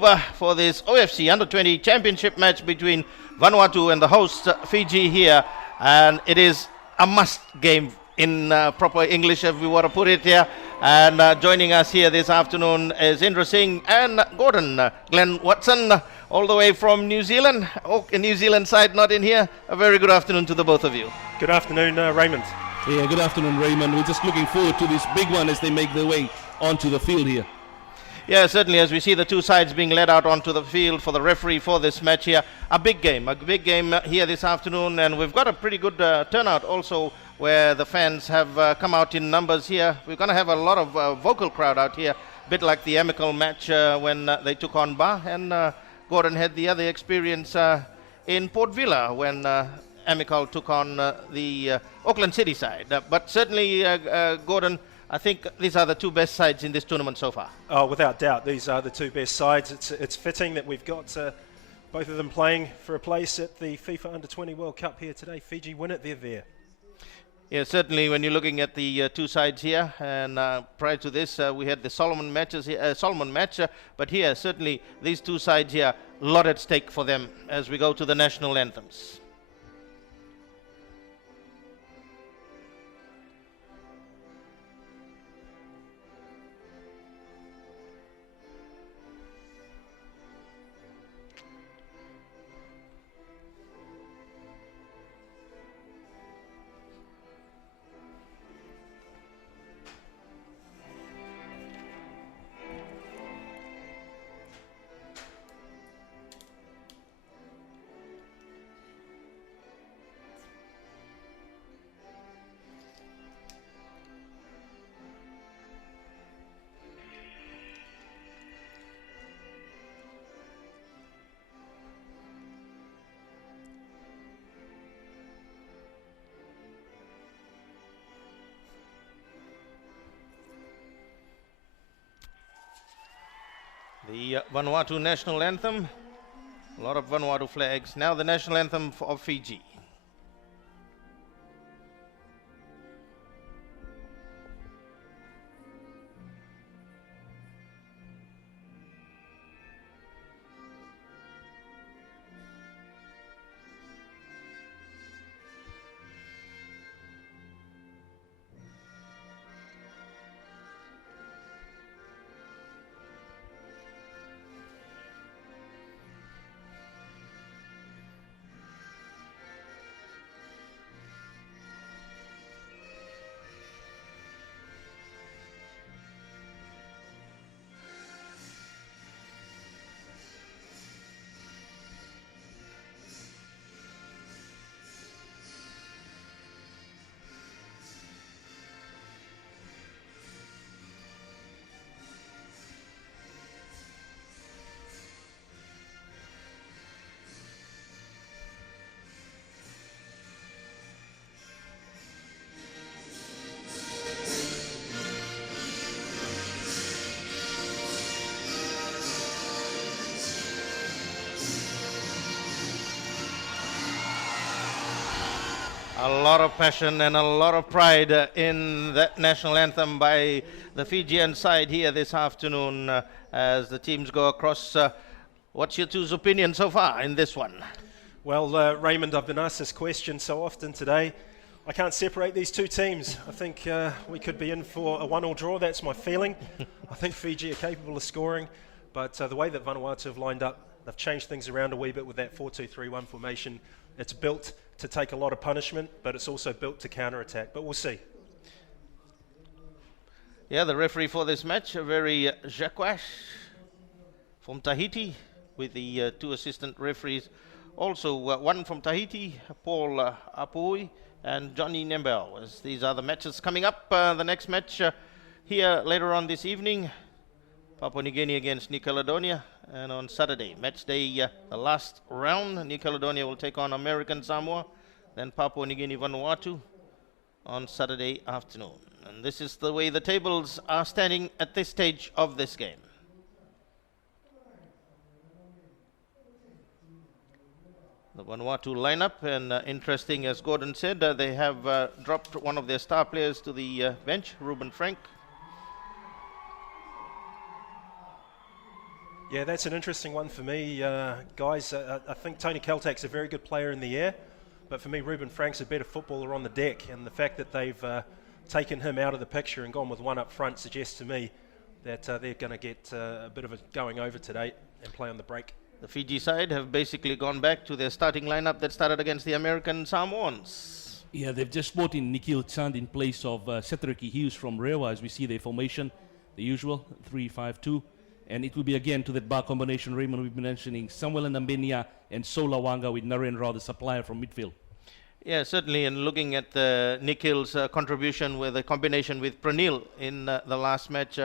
For this OFC Under-20 Championship match between Vanuatu and the host Fiji here, and it is a must game in proper English, if we want to put it here. And joining us here this afternoon is Indra Singh and Gordon Glenn Watson, all the way from New Zealand. Oh, New Zealand side not in here. A very good afternoon to the both of you. Good afternoon, Raymond. Yeah, good afternoon, Raymond. We're just looking forward to this big one as they make their way onto the field here. Yeah, certainly, as we see the two sides being led out onto the field for the referee for this match here. A big game here this afternoon, and we've got a pretty good turnout also where the fans have come out in numbers here. We're going to have a lot of vocal crowd out here, a bit like the Amical match when they took on Ba, and Gordon had the other experience in Port Vila when Amical took on the Auckland City side. But certainly, Gordon, I think these are the two best sides in this tournament so far. Oh, without doubt, these are the two best sides. It's fitting that we've got both of them playing for a place at the FIFA Under-20 World Cup here today. Fiji win it, they're there. Yeah, certainly when you're looking at the two sides here, and prior to this we had the Solomon matches here, match, but here certainly these two sides here, a lot at stake for them as we go to the national anthems. The Vanuatu national anthem, a lot of Vanuatu flags. Now the national anthem of Fiji. A lot of passion and a lot of pride in that national anthem by the Fijian side here this afternoon as the teams go across. What's your two's opinion so far in this one? Well, Raymond, I've been asked this question so often today. I can't separate these two teams. I think we could be in for a 1-1 draw. That's my feeling. I think Fiji are capable of scoring, but the way that Vanuatu have lined up, they've changed things around a wee bit with that 4-2-3-1 formation. It's built to take a lot of punishment, but it's also built to counter-attack. But we'll see. Yeah, the referee for this match, a very Jacques from Tahiti, with the two assistant referees. Also, one from Tahiti, Paul Apui, and Johnny Nembel. As these are the matches coming up. The next match here later on this evening, Papua New Guinea against New Caledonia. And on Saturday, match day, the last round, New Caledonia will take on American Samoa, then Papua New Guinea Vanuatu on Saturday afternoon. And this is the way the tables are standing at this stage of this game. the Vanuatu lineup, and interesting, as Gordon said, they have dropped one of their star players to the bench, Ruben Frank. Yeah, that's an interesting one for me, guys. I think Tony Kaltak's a very good player in the air, but for me, Ruben Frank's a better footballer on the deck, and the fact that they've taken him out of the picture and gone with one up front suggests to me that they're going to get a bit of a going over today and play on the break. The Fiji side have basically gone back to their starting lineup that started against the American Samoans. Yeah, they've just brought in Nikhil Chand in place of Setariki Hughes from Rewa, as we see their formation, the usual 3-5-2. And it will be again to that bar combination, Raymond, we've been mentioning, Samuel Ndambenia and Sola Wanga with Naren Rao, the supplier from midfield. Yeah, certainly, and looking at Nikhil's contribution with a combination with Pranil in the last match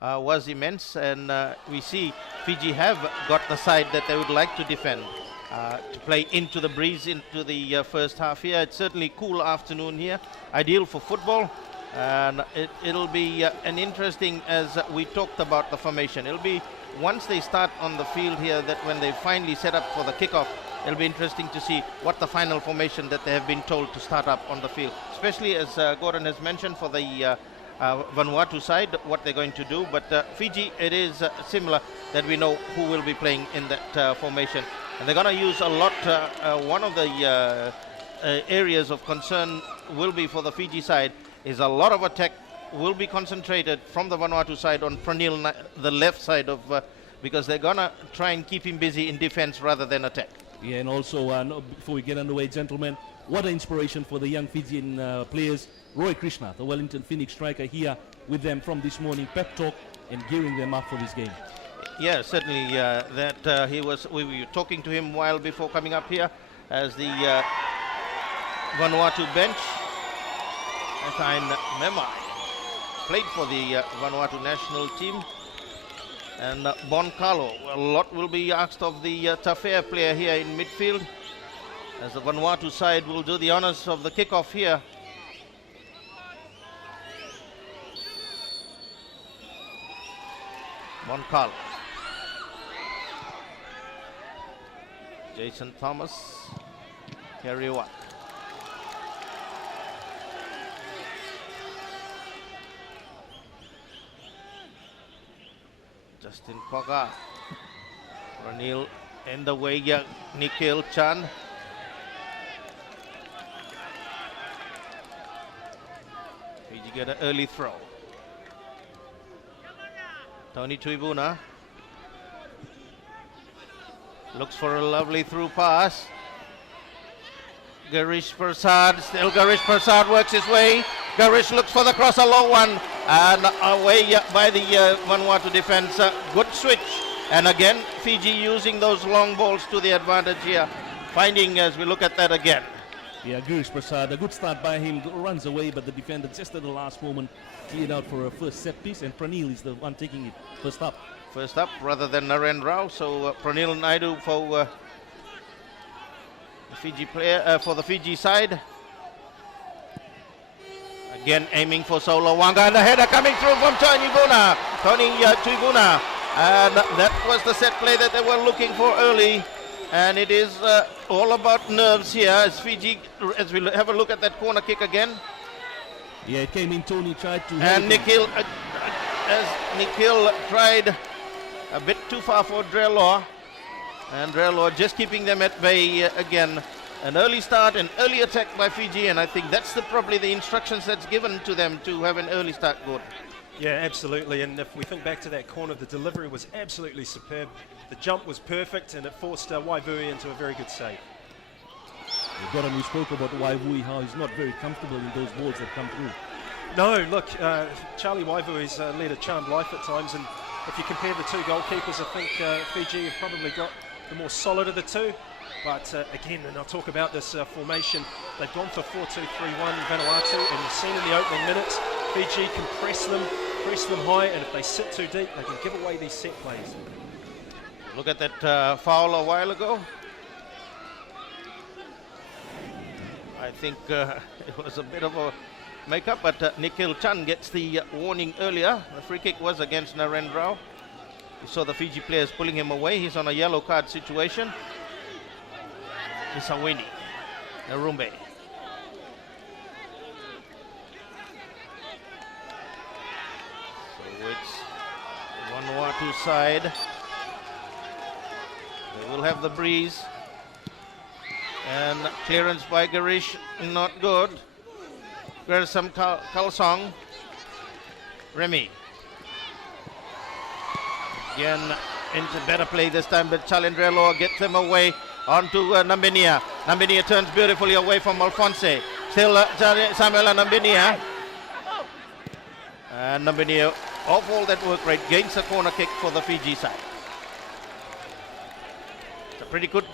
was immense, and we see Fiji have got the side that they would like to defend, to play into the breeze into the first half here. It's certainly cool afternoon here, ideal for football. And it'll be an interesting, as we talked about the formation, it'll be once they start on the field here, that when they finally set up for the kickoff, it'll be interesting to see what the final formation that they have been told to start up on the field, especially as Gordon has mentioned for the Vanuatu side, what they're going to do. But Fiji, it is similar that we know who will be playing in that formation, and they're going to use a lot. One of the areas of concern will be for the Fiji side is a lot of attack will be concentrated from the Vanuatu side on Pranil, the left side of, because they're going to try and keep him busy in defense rather than attack. Yeah, and also, before we get underway, gentlemen, what an inspiration for the young Fijian players. Roy Krishna, the Wellington Phoenix striker, here with them from this morning, pep talk and gearing them up for this game. Yeah, certainly that we were talking to him while before coming up here as the Vanuatu bench. Athain Memai played for the Vanuatu national team, and Bon Carlo. A lot will be asked of the Tafea player here in midfield, as the Vanuatu side will do the honors of the kickoff here. Bon Carlo, Jason Thomas, Kerry Watt. Justin Koga, Ranil in the way, Nikhil Chand. Fiji get an early throw. Tony Tuibuna looks for a lovely through pass. Garish Prasad, still Garish Prasad works his way. Garish looks for the cross, a low one, and away by the Vanuatu defense. Good switch, and again Fiji using those long balls to the advantage here, finding as we look at that again. Yeah, Girish Prasad, a good start by him, runs away, but the defender just at the last moment cleared out for a first set piece, and Pranil is the one taking it first up. First up rather than Naren Rao, so Pranil Naidu for the Fiji player, for the Fiji side. Again aiming for Sola Wanga, and the header coming through from Tony Tuibuna, and that was the set play that they were looking for early. And it is all about nerves here as Fiji, as we have a look at that corner kick again. Yeah, it came in, Tony tried to... And Nikhil, as Nikhil tried a bit too far for Drelor. And Drelor just keeping them at bay again. An early start, an early attack by Fiji, and I think that's probably the instructions that's given to them to have an early start. Good. Yeah, absolutely, and if we think back to that corner, the delivery was absolutely superb. The jump was perfect, and it forced Waivui into a very good save. Gordon, we spoke about Waivui, how he's not very comfortable in those balls that come through. No, look, Charlie Waivui's led a charmed life at times, and if you compare the two goalkeepers, I think Fiji have probably got the more solid of the two. But again, and I'll talk about this formation, they've gone for 4-2-3-1 Vanuatu, and you've seen in the opening minutes, Fiji can press them high, and if they sit too deep, they can give away these set plays. Look at that foul a while ago. I think it was a bit of a make-up, but Nikhil Chand gets the warning earlier. The free kick was against Naren Rao. You saw the Fiji players pulling him away. He's on a yellow card situation. Isawini, Narumbe. So it's Vanuatu side They will have the breeze. And clearance by Garish, not good. There's some Kalsong. Remy. Again, into better play this time, but Chalendrelo gets them away onto Nambinia. Nambinia turns beautifully away from Alphonse. Still Samuel Nambinia. And Nambinia, of all that work rate, gains a corner kick for the Fiji side. It's a pretty good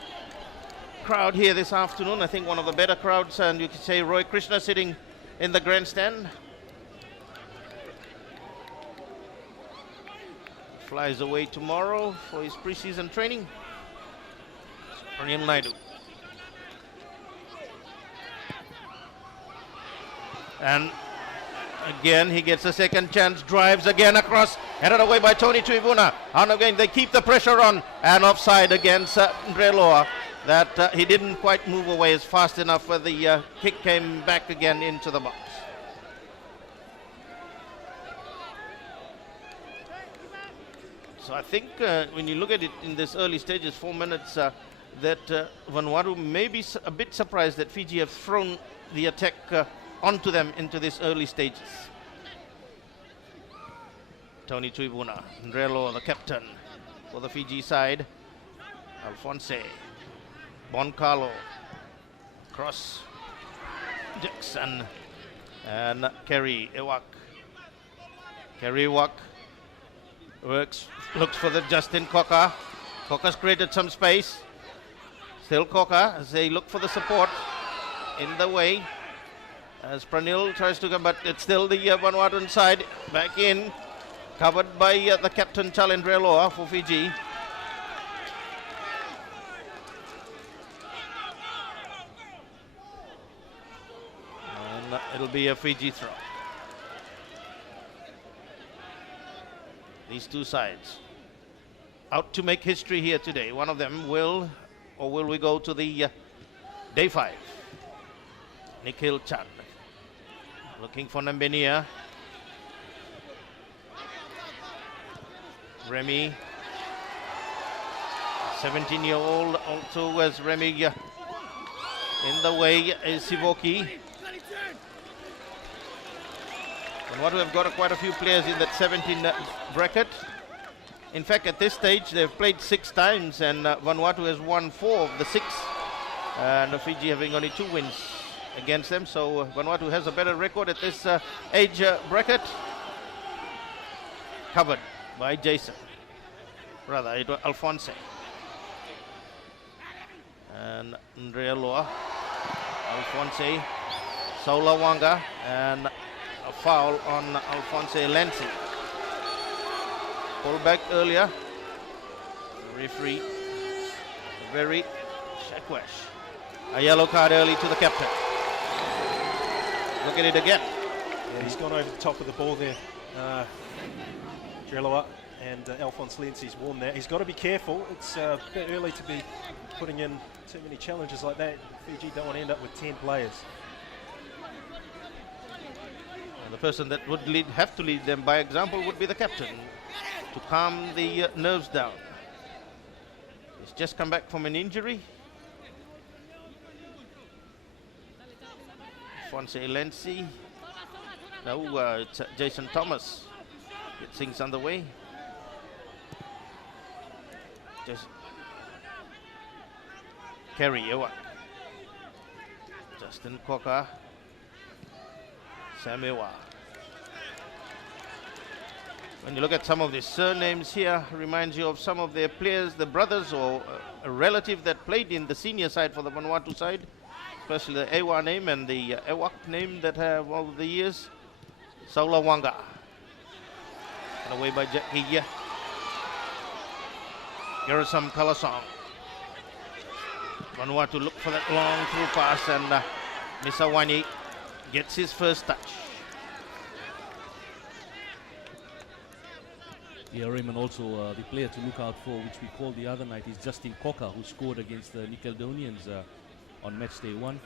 crowd here this afternoon. I think one of the better crowds, and you could say Roy Krishna sitting in the grandstand. Flies away tomorrow for his preseason training. Pranil Naidu. And again, he gets a second chance, drives again across, headed away by Tony Tuivuna. And again, they keep the pressure on, and offside against Ndreloa. That he didn't quite move away as fast enough where the kick came back again into the box. So I think when you look at it in this early stages, 4 minutes, that Vanuatu may be a bit surprised that Fiji have thrown the attack onto them into this early stages. Tony Tuivuna, Ndrelo, the captain for the Fiji side. Alphonse, Boncarlo, cross, Jackson, and Kerry Ewak. Kerry Ewak works, looks for the Justin Cocker. Cocker's created some space. Still Cocker as they look for the support in the way. As Pranil tries to come, but it's still the Vanuatuan side back in, covered by the captain Chalendreloa for Fiji. And it'll be a Fiji throw. These two sides out to make history here today. One of them will, or will we go to the day 5? Nikhil Chand looking for Nambinia. Remy, 17-year-old, also as Remy in the way is Sivoki. Vanuatu have got quite a few players in that 17 bracket. In fact, at this stage, they've played 6 times, and Vanuatu has won 4 of the 6. And Fiji having only 2 wins against them. So Vanuatu has a better record at this age bracket. Covered by Jason. Rather, it was Alphonse. And Ndreloa. Alphonse. Saulawanga. And a foul on Alphonse Lensi. Pull back earlier. Referee very Shakwash. A yellow card early to the captain. Look at it again. Yeah, he's gone over the top of the ball there. Dreloa and Alphonse Lensi's warned that. He's got to be careful. It's a bit early to be putting in too many challenges like that. Fiji don't want to end up with 10 players. The person that would have to lead them by example would be the captain to calm the nerves down. He's just come back from an injury. Alphonse Lensi. Now it's Jason Thomas. Get things underway. Just Kerry Ewak. Justin Cocker. Samewa. When you look at some of the surnames here, reminds you of some of their players, the brothers or a relative that played in the senior side for the Vanuatu side, especially the Ewa name and the Ewak name that have over the years. Saulawanga. And away by Jackie. Here is some Kalasong. Vanuatu look for that long through pass, and Misawani gets his first touch. Yeah, Raymond, also the player to look out for, which we called the other night, is Justin Cocker, who scored against the Nickeldonians on match day 1.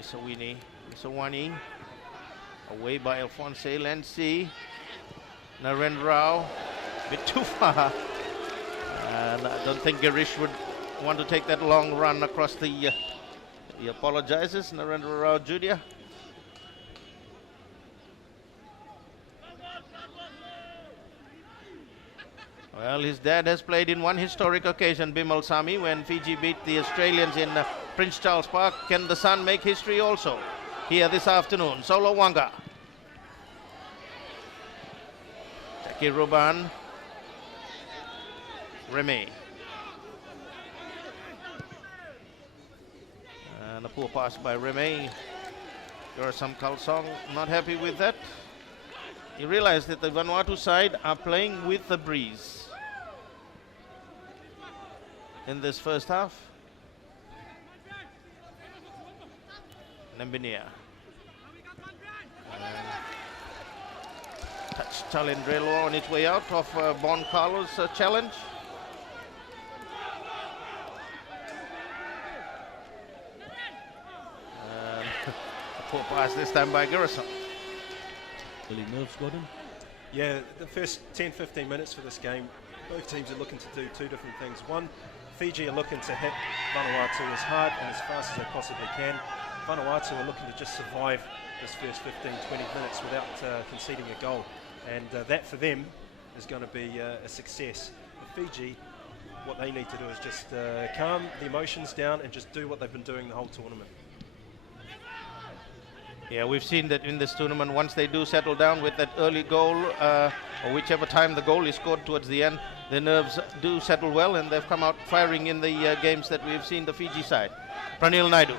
Misawani away by Alphonse Lensi. Narendra Rao, a bit too far. And I don't think Girish would want to take that long run across the. He apologizes, Narendra Rao Jr. Well, his dad has played in one historic occasion, Bimal Sami, when Fiji beat the Australians in Prince Charles Park. Can the son make history also here this afternoon? Solo Wanga. Taki Ruban. Remy. And a poor pass by Remy. Sam Kalsong not happy with that. He realized that the Vanuatu side are playing with the breeze in this first half. Nambinia. Touch Chalendrelo on its way out of Bon Carlos' challenge. A poor pass this time by Garrison. Early nerves, Gordon. Yeah, the first 10-15 minutes for this game, both teams are looking to do two different things. One, Fiji are looking to hit Vanuatu as hard and as fast as they possibly can. Vanuatu are looking to just survive this first 15-20 minutes without conceding a goal. And that for them is going to be a success. For Fiji, what they need to do is just calm the emotions down and just do what they've been doing the whole tournament. Yeah, we've seen that in this tournament, once they do settle down with that early goal, or whichever time the goal is scored towards the end, the nerves do settle well, and they've come out firing in the games that we've seen the Fiji side. Pranil Naidu.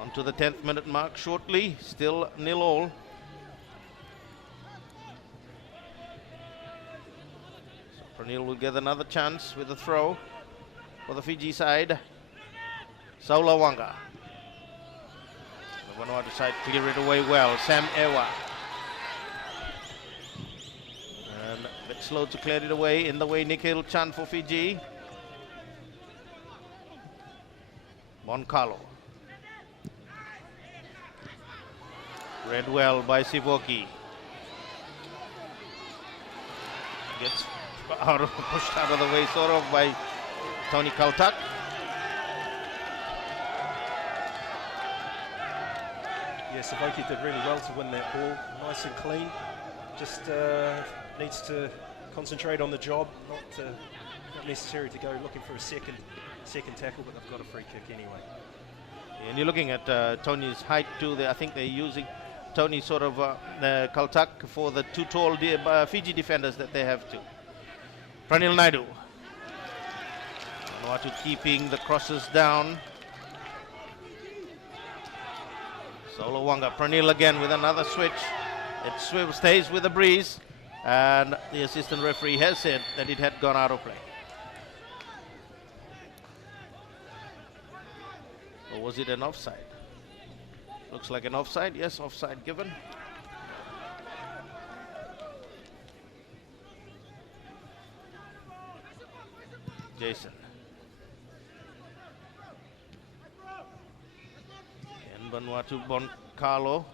On to the 10th minute mark shortly, still 0-0. So Pranil will get another chance with a throw for the Fiji side. Saula Wanga. The Vanuatu side clear it away well. Sam Ewa. And a bit slow to clear it away. In the way, Nikhil Chand for Fiji. Moncalo. Read well by Sivoki. Gets pushed out of the way sort of by Tony Kaltak. Yeah, Sivoki did really well to win that ball. Nice and clean. Just needs to concentrate on the job, not necessary to go looking for a second tackle, but they've got a free kick anyway. Yeah, and you're looking at Tony's height too. I think they're using Tony sort of Kaltak for the two tall Fiji defenders that they have too. Pranil Naidu. Vanuatu keeping the crosses down. Solo Wanga. Pranil again with another switch. It stays with the breeze, and the assistant referee has said that it had gone out of play. Or was it an offside? Looks like an offside. Yes, offside given. Jason. And Vanuatu Bon Carlo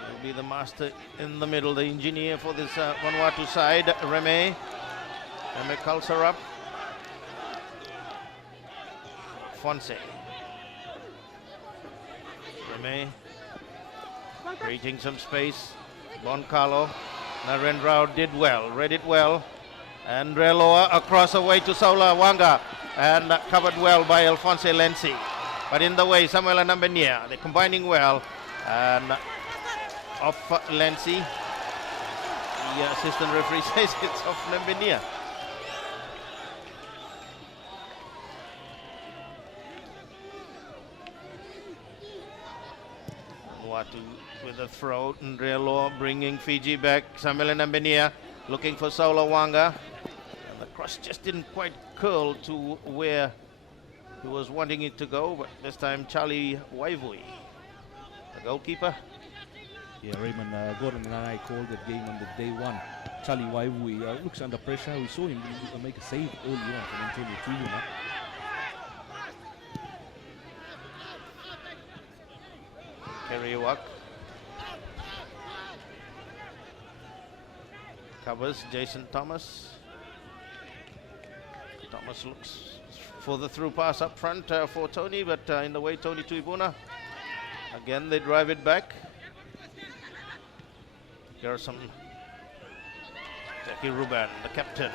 will be the master in the middle, the engineer for this Vanuatu side. Reme Kalsarap. Fonse. Reme creating some space. Bon Carlo. Narendra did well, read it well. And Reloa across away to Saula Wanga, and covered well by Alphonse Lenzi. But in the way, Samuel and Nambenia, they're combining well. And off Lenzi. The assistant referee says it's off Nambenia. Vanuatu with a throw, and Reloa bringing Fiji back. Samuel and Nambenia looking for Saula Wanga. And the cross just didn't quite curl to where he was wanting it to go, but this time Charlie Waivui, the goalkeeper. Yeah, Raymond, Gordon and I called that game on the day one. Charlie Waivui looks under pressure. We saw him make a save early on from Antonio Tuiluma. Keriwak. Covers Jason Thomas. Thomas looks for the through pass up front for Tony, but in the way Tony Tuibuna. Again, they drive it back. Here are some Jackie Ruban, the captain.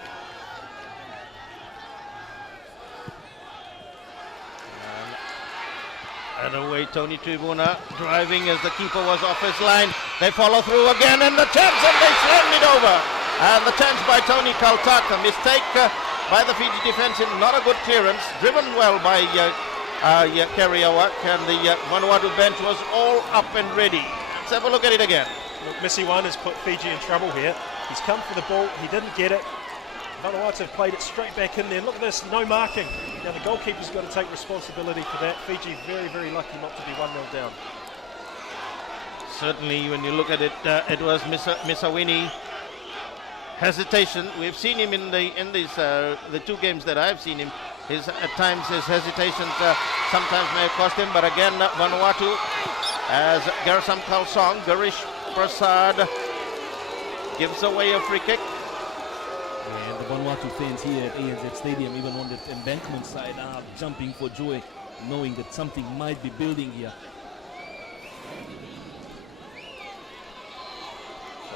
And away Tony Tuibuna, driving as the keeper was off his line. They follow through again, and the chance, and they slammed it over. And the chance by Tony Kaltak, a mistake by the Fiji defense, and not a good clearance, driven well by Kerry Awak, and the Vanuatu bench was all up and ready. Let's have a look at it again. Look, Missy One has put Fiji in trouble here. He's come for the ball, he didn't get it. Vanuatu have played it straight back in there. Look at this, no marking. Now the goalkeeper's got to take responsibility for that. Fiji very, very lucky not to be 1-0 down. Certainly, when you look at it, it was Misawini. Hesitation. We've seen him in these the two games that I've seen him. At times his hesitations sometimes may have cost him. But again, Vanuatu, as Garsam Kalsong, Garish Prasad gives away a free kick. And the Vanuatu fans here at ANZ Stadium, even on the embankment side, are jumping for joy, knowing that something might be building here.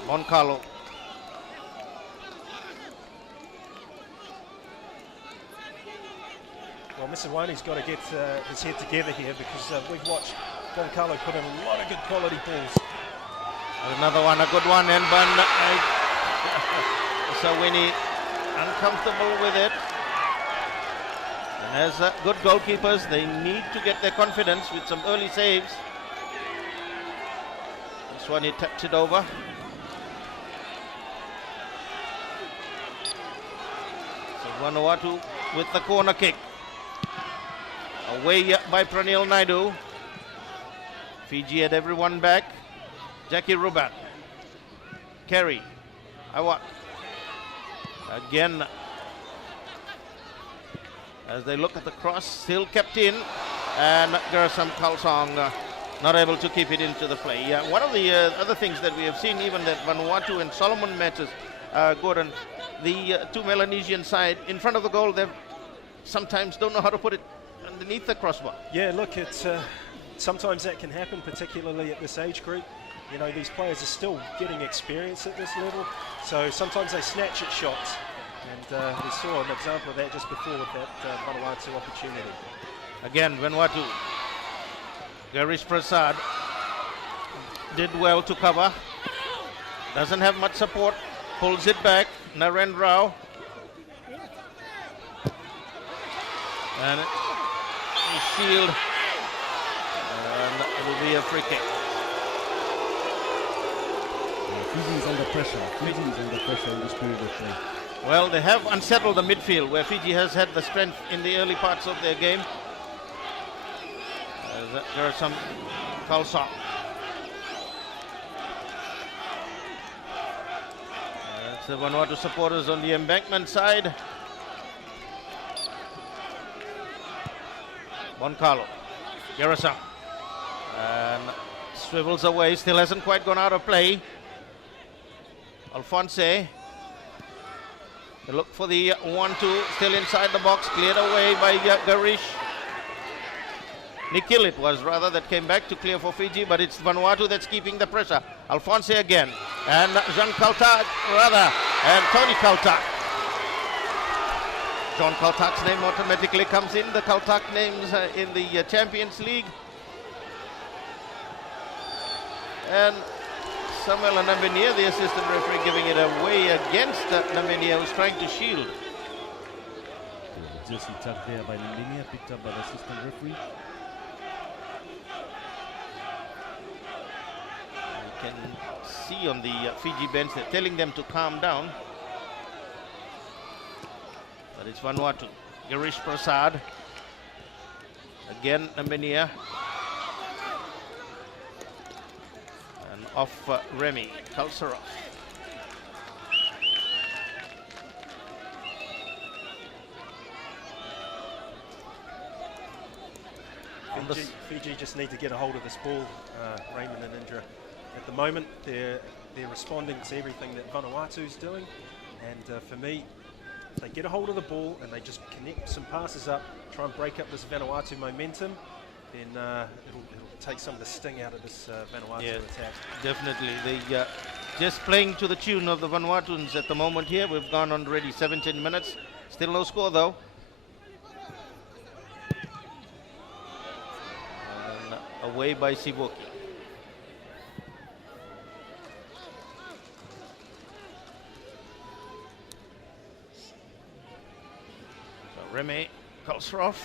Moncalo. Well, Mr. Wani's got to get his head together here, because we've watched Moncalo put in a lot of good quality balls. Another one, a good one, and Sawini uncomfortable with it. And as good goalkeepers, they need to get their confidence with some early saves. This one, he tapped it over. So Vanuatu with the corner kick. Away by Pranil Naidu. Fiji had everyone back. Jackie Ruban. Kerry. Awak. Again, as they look at the cross, still kept in, and Garsam Kalsong not able to keep it into the play. One of the other things that we have seen, even that Vanuatu and Solomon matches, Gordon, the two Melanesian side in front of the goal, they sometimes don't know how to put it underneath the crossbar. Yeah, look, it's sometimes that can happen, particularly at this age group. You know, these players are still getting experience at this level, so sometimes they snatch at shots. And we saw an example of that just before with that Vanuatu opportunity. Again, Vanuatu. Garish Prasad did well to cover. Doesn't have much support. Pulls it back. Naren Rao. And he's sealed. And it will be a free kick. Fiji is under pressure. Fiji is under pressure in this period of play. Well, they have unsettled the midfield, where Fiji has had the strength in the early parts of their game. There are some Kalsong. That's the Vanuatu supporters on the embankment side. Moncalo. Garasam. And swivels away, still hasn't quite gone out of play. Alphonse. They look for the 1-2, still inside the box, cleared away by Garish. Nikhil it was rather that came back to clear for Fiji, but it's Vanuatu that's keeping the pressure. Alphonse again, and Jean Kaltak rather, and Tony Kaltak. John Kaltak's name automatically comes in, the Kaltak names in the Champions League. And Samuel Nambenia, the assistant referee, giving it away against Nambenia, who's trying to shield. Jersey tucked there by Nambenia, picked up by the assistant referee. You can see on the Fiji bench, they're telling them to calm down. But it's Vanuatu. Girish Prasad. Again, Nambenia. Off Remy Kalsarov. Fiji just need to get a hold of this ball, Raymond and Indra. At the moment, they're responding to everything that Vanuatu's doing, and for me, if they get a hold of the ball and they just connect some passes up, try and break up this Vanuatu momentum, then it'll take some of the sting out of this Vanuatu attack. Definitely. They just playing to the tune of the Vanuatuans at the moment here. We've gone on already 17 minutes. Still no score though. And away by Sivoki. So Remy Kalsroff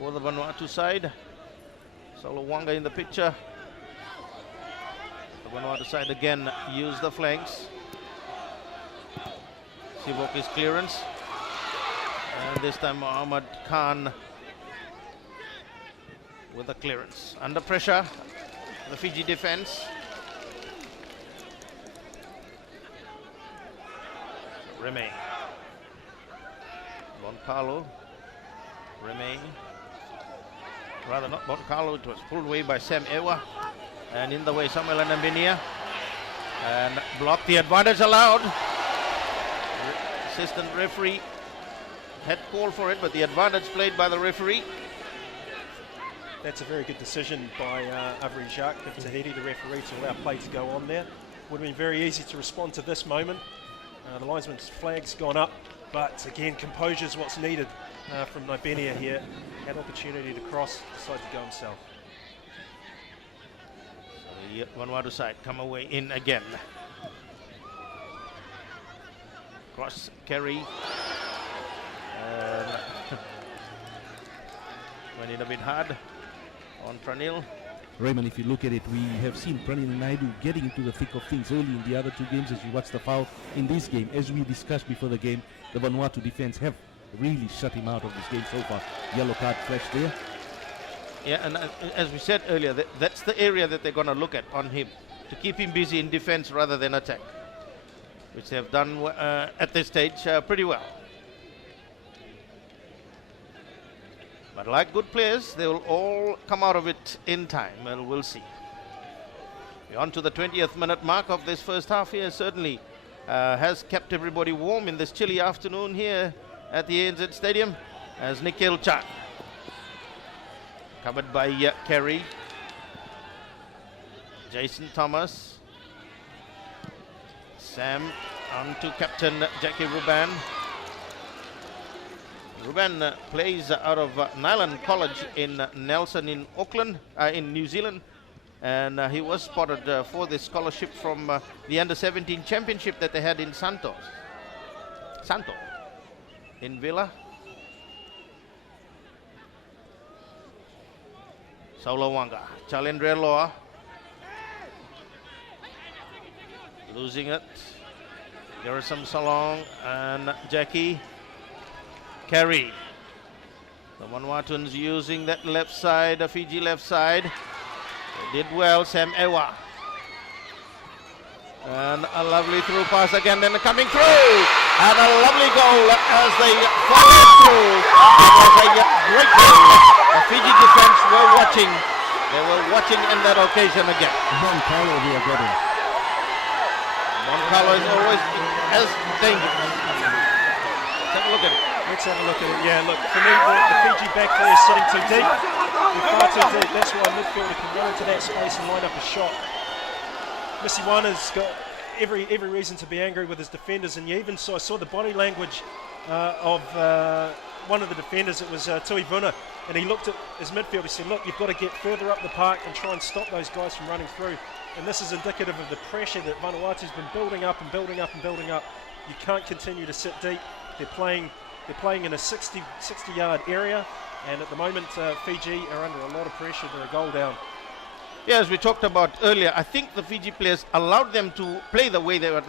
for the Vanuatu side. Solowanga in the picture. The Vanuatu side again use the flanks. Sivoki's clearance. And this time Ahmad Khan with the clearance. Under pressure, the Fiji defense. Remy. Boncarlo. Remy. Rather not Boncarlo, it was pulled away by Sam Ewa. And in the way Samuel Nambinia. And blocked, the advantage allowed. Assistant referee had called for it, but the advantage played by the referee. That's a very good decision by Avery Jacques of Tahiti, the referee, to allow play to go on there. Would have been very easy to respond to this moment. The linesman's flag's gone up, but again, composure is what's needed from Nibenia here. Had opportunity to cross, decided to go himself. So the Vanuatu side come away in again. Cross carry. Went in a bit hard on Pranil. Raymond, if you look at it, we have seen Pranil Naidu getting into the thick of things early in the other two games as you watch the foul. In this game, as we discussed before the game, the Vanuatu defense have really shut him out of this game so far. Yellow card flashed there. Yeah, and as we said earlier, that's the area that they're going to look at on him, to keep him busy in defense rather than attack, which they have done at this stage pretty well. But like good players, they will all come out of it in time. Well, we'll see. We're on to the 20th minute mark of this first half here. Certainly has kept everybody warm in this chilly afternoon here at the ANZ Stadium. As Nikhil Chan, covered by Kerry, Jason Thomas, Sam on to captain Jackie Ruban. Ruben plays out of Nyland College in Nelson in Auckland, in New Zealand, and he was spotted for this scholarship from the Under-17 championship that they had in Santo in Villa. Solowanga, Chalendra Loa, losing it. Garrison Salong and Jackie. Carry. The Vanuatuans using that left side, the Fiji left side. They did well, Sam Ewa. And a lovely through pass again, then coming through. And a lovely goal as they followed through. It was a great goal. The Fiji defense were watching. They were watching in that occasion again. Boncarlo here getting. Boncarlo is always as dangerous. Take a look at it. Let's have a look at it. Yeah, look, for me, the Fiji back there is sitting too deep. They're far too deep. That's why a midfielder can go into that space and line up a shot. Misiwana's got every reason to be angry with his defenders, and you even saw the body language of one of the defenders. It was Tui Vuna, and he looked at his midfielder. He said, look, you've got to get further up the park and try and stop those guys from running through. And this is indicative of the pressure that Vanuatu's been building up and building up and building up. You can't continue to sit deep. They're playing in a 60-yard area, and at the moment Fiji are under a lot of pressure. They're a goal down. Yeah, as we talked about earlier, I think the Fiji players allowed them to play the way they were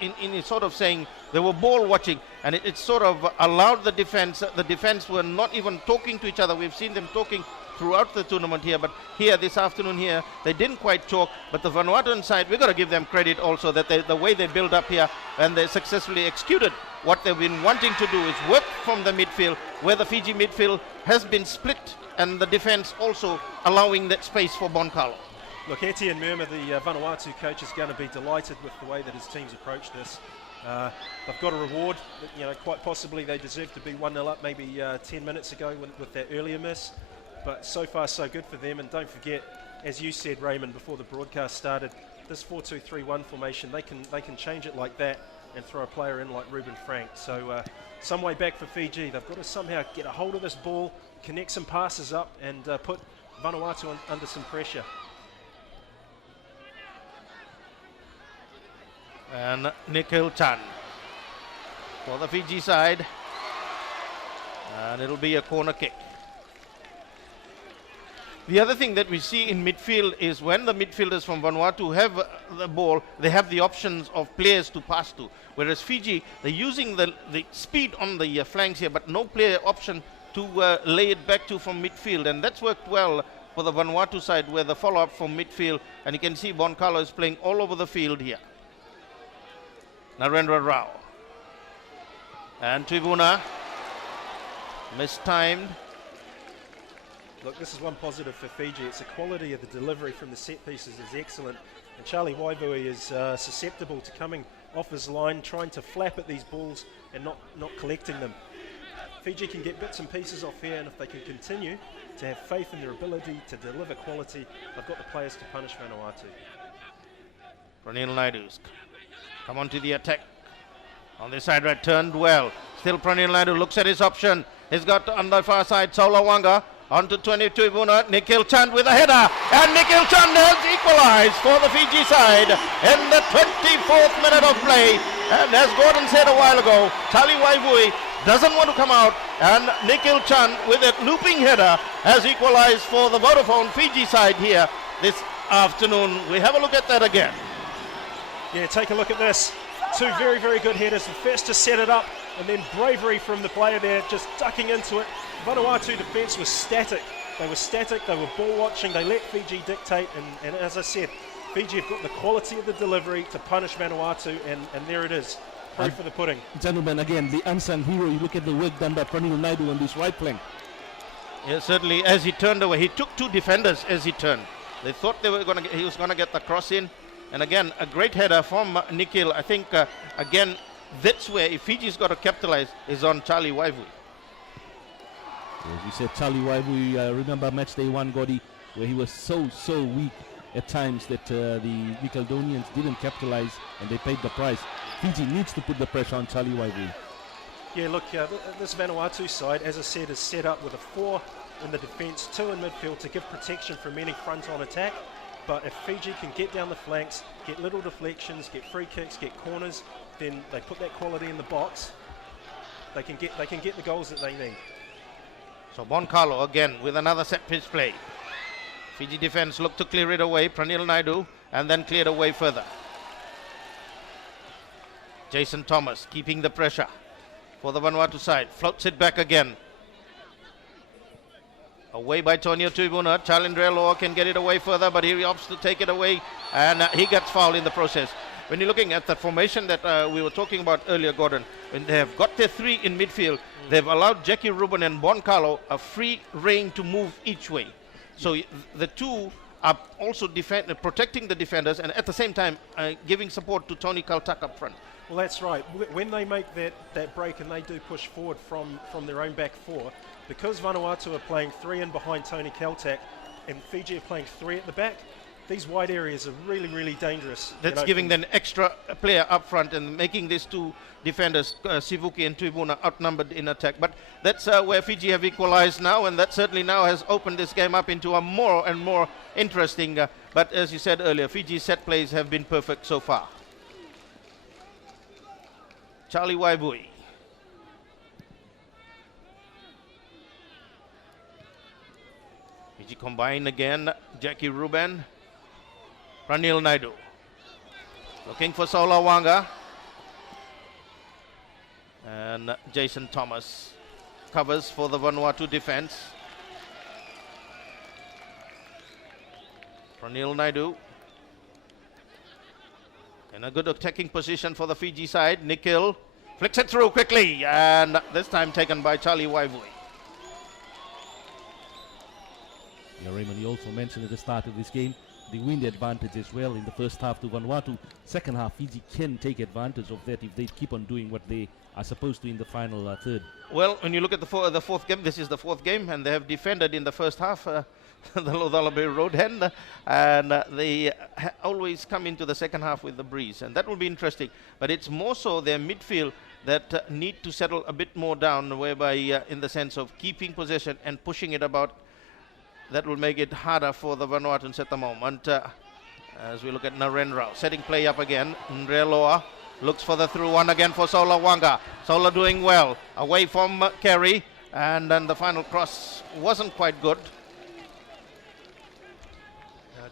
in sort of saying they were ball watching, and it sort of allowed the defense. The defense were not even talking to each other. We've seen them talking throughout the tournament here, but here this afternoon here they didn't quite talk. But the Vanuatuan side, we've got to give them credit also that the way they build up here, and they successfully executed what they've been wanting to do, is work from the midfield, where the Fiji midfield has been split and the defense also allowing that space for Boncalo. Look, Etienne Murma, the Vanuatu coach, is going to be delighted with the way that his team's approached this. They've got a reward. Quite possibly they deserve to be 1-0 up maybe 10 minutes ago with that earlier miss. But so far so good for them. And don't forget, as you said, Raymond, before the broadcast started, this 4-2-3-1 formation, they can change it like that and throw a player in like Ruben Frank. So some way back for Fiji. They've got to somehow get a hold of this ball, connect some passes up, and put Vanuatu under some pressure. And Nikhil Chan for the Fiji side, and it'll be a corner kick. The other thing that we see in midfield is when the midfielders from Vanuatu have the ball, they have the options of players to pass to. Whereas Fiji, they're using the speed on the flanks here, but no player option to lay it back to from midfield. And that's worked well for the Vanuatu side, where the follow-up from midfield, and you can see Boncalo is playing all over the field here. Narendra Rao. And Tuivuna, mistimed. Look, this is one positive for Fiji. It's the quality of the delivery from the set pieces is excellent. And Charlie Waivui is susceptible to coming off his line, trying to flap at these balls and not collecting them. Fiji can get bits and pieces off here, and if they can continue to have faith in their ability to deliver quality, they've got the players to punish Vanuatu. Pranil Naidu's come on to the attack. On the side right, turned well. Still Pranil Naidu looks at his option. He's got on the far side Saulawanga. On to 22 Buna, Nikhil Chand with a header, and Nikhil Chand has equalized for the Fiji side in the 24th minute of play. And as Gordon said a while ago, Charlie Waivui doesn't want to come out, and Nikhil Chand with a looping header has equalized for the Vodafone Fiji side here this afternoon. We have a look at that again. Yeah, take a look at this. Two very, very good headers. The first to set it up, and then bravery from the player there, just ducking into it. Vanuatu defence was static. They were static, they were ball watching, they let Fiji dictate, and as I said, Fiji have got the quality of the delivery to punish Vanuatu, and there it is. Proof of the pudding. Gentlemen, again, the unsung hero. You look at the work done by Pranil Naidu on this right flank. Yeah, certainly, as he turned away, he took two defenders as he turned. They thought he was going to get the cross in. And again, a great header from Nikhil. I think, again, that's where if Fiji's got to capitalize is on Charlie Waivui. As you said, Charlie Waivui, remember match day one, Gordy, where he was so weak at times that the Nickeldonians didn't capitalize and they paid the price. Fiji needs to put the pressure on Charlie Waivui. Yeah, look, this Vanuatu side, as I said, is set up with a 4 in the defence, 2 in midfield to give protection from any front-on attack. But if Fiji can get down the flanks, get little deflections, get free kicks, get corners, then they put that quality in the box. They can get the goals that they need. So Boncalo again with another set piece play. Fiji defense looked to clear it away, Pranil Naidu, and then cleared away further. Jason Thomas keeping the pressure for the Vanuatu side, floats it back again. Away by Tonio Tuivuna. Chalindra Loa can get it away further, but he opts to take it away, and he gets fouled in the process. When you're looking at the formation that we were talking about earlier, Gordon, when they have got their 3 in midfield, they've allowed Jackie Rubin and Boncalo a free rein to move each way. So the two are also protecting the defenders, and at the same time giving support to Tony Kaltak up front. Well, that's right. When they make that break and they do push forward from their own back 4, because Vanuatu are playing 3 in behind Tony Kaltak and Fiji are playing 3 at the back, these wide areas are really, really dangerous. That's giving them extra player up front and making these two defenders, Sivuki and Tuivuna, outnumbered in attack. But that's where Fiji have equalized now, and that certainly now has opened this game up into a more and more interesting. But as you said earlier, Fiji's set plays have been perfect so far. Charlie Waivui. Fiji combine again, Jackie Rubin. Pranil Naidu looking for Saulawanga, and Jason Thomas covers for the Vanuatu defense. Pranil Naidu in a good attacking position for the Fiji side. Nikhil flicks it through quickly, and this time taken by Charlie Waivui. Yeah, Raymond, you also mentioned at the start of this game the wind advantage as well in the first half to Vanuatu. Second half, Fiji can take advantage of that if they keep on doing what they are supposed to in the final third. Well, when you look at the fourth game, this is the fourth game, and they have defended in the first half, the Lothala Bay Road Hen, and they always come into the second half with the breeze, and that will be interesting. But it's more so their midfield that need to settle a bit more down, whereby in the sense of keeping possession and pushing it about. That will make it harder for the Vanuatuans at the moment. As we look at Narendra, setting play up again. Ndreloa looks for the through one again for Sola Wanga. Sola doing well, away from Kerry, and then the final cross wasn't quite good.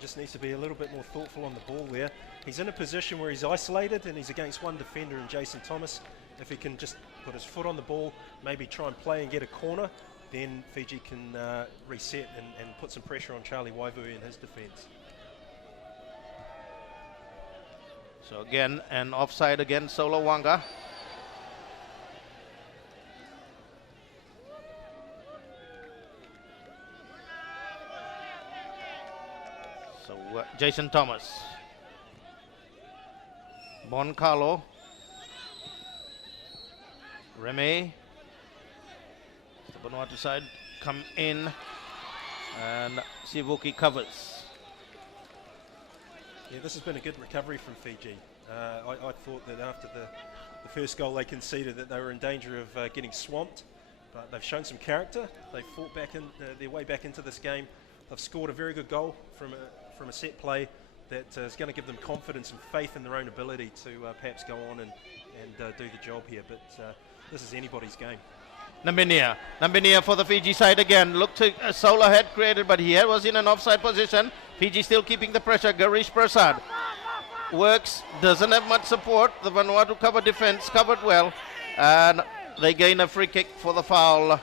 Just needs to be a little bit more thoughtful on the ball there. He's in a position where he's isolated and he's against one defender in Jason Thomas. If he can just put his foot on the ball, maybe try and play and get a corner, then Fiji can reset and put some pressure on Charlie Waivui in his defence. So again, an offside against Sola Wanga. So Jason Thomas. Bon Carlo. Remy. The Vanuatu side come in, and Sivuki covers. Yeah, this has been a good recovery from Fiji. I thought that after the first goal they conceded that they were in danger of getting swamped, but they've shown some character. They've fought back in their way back into this game. They've scored a very good goal from a set play that is going to give them confidence and faith in their own ability to perhaps go on and do the job here. But this is anybody's game. Nambinia for the Fiji side again. Looked to Sola had created, but he was in an offside position. Fiji still keeping the pressure. Garish Prasad works, doesn't have much support. The Vanuatu cover defense covered well, and they gain a free kick for the foul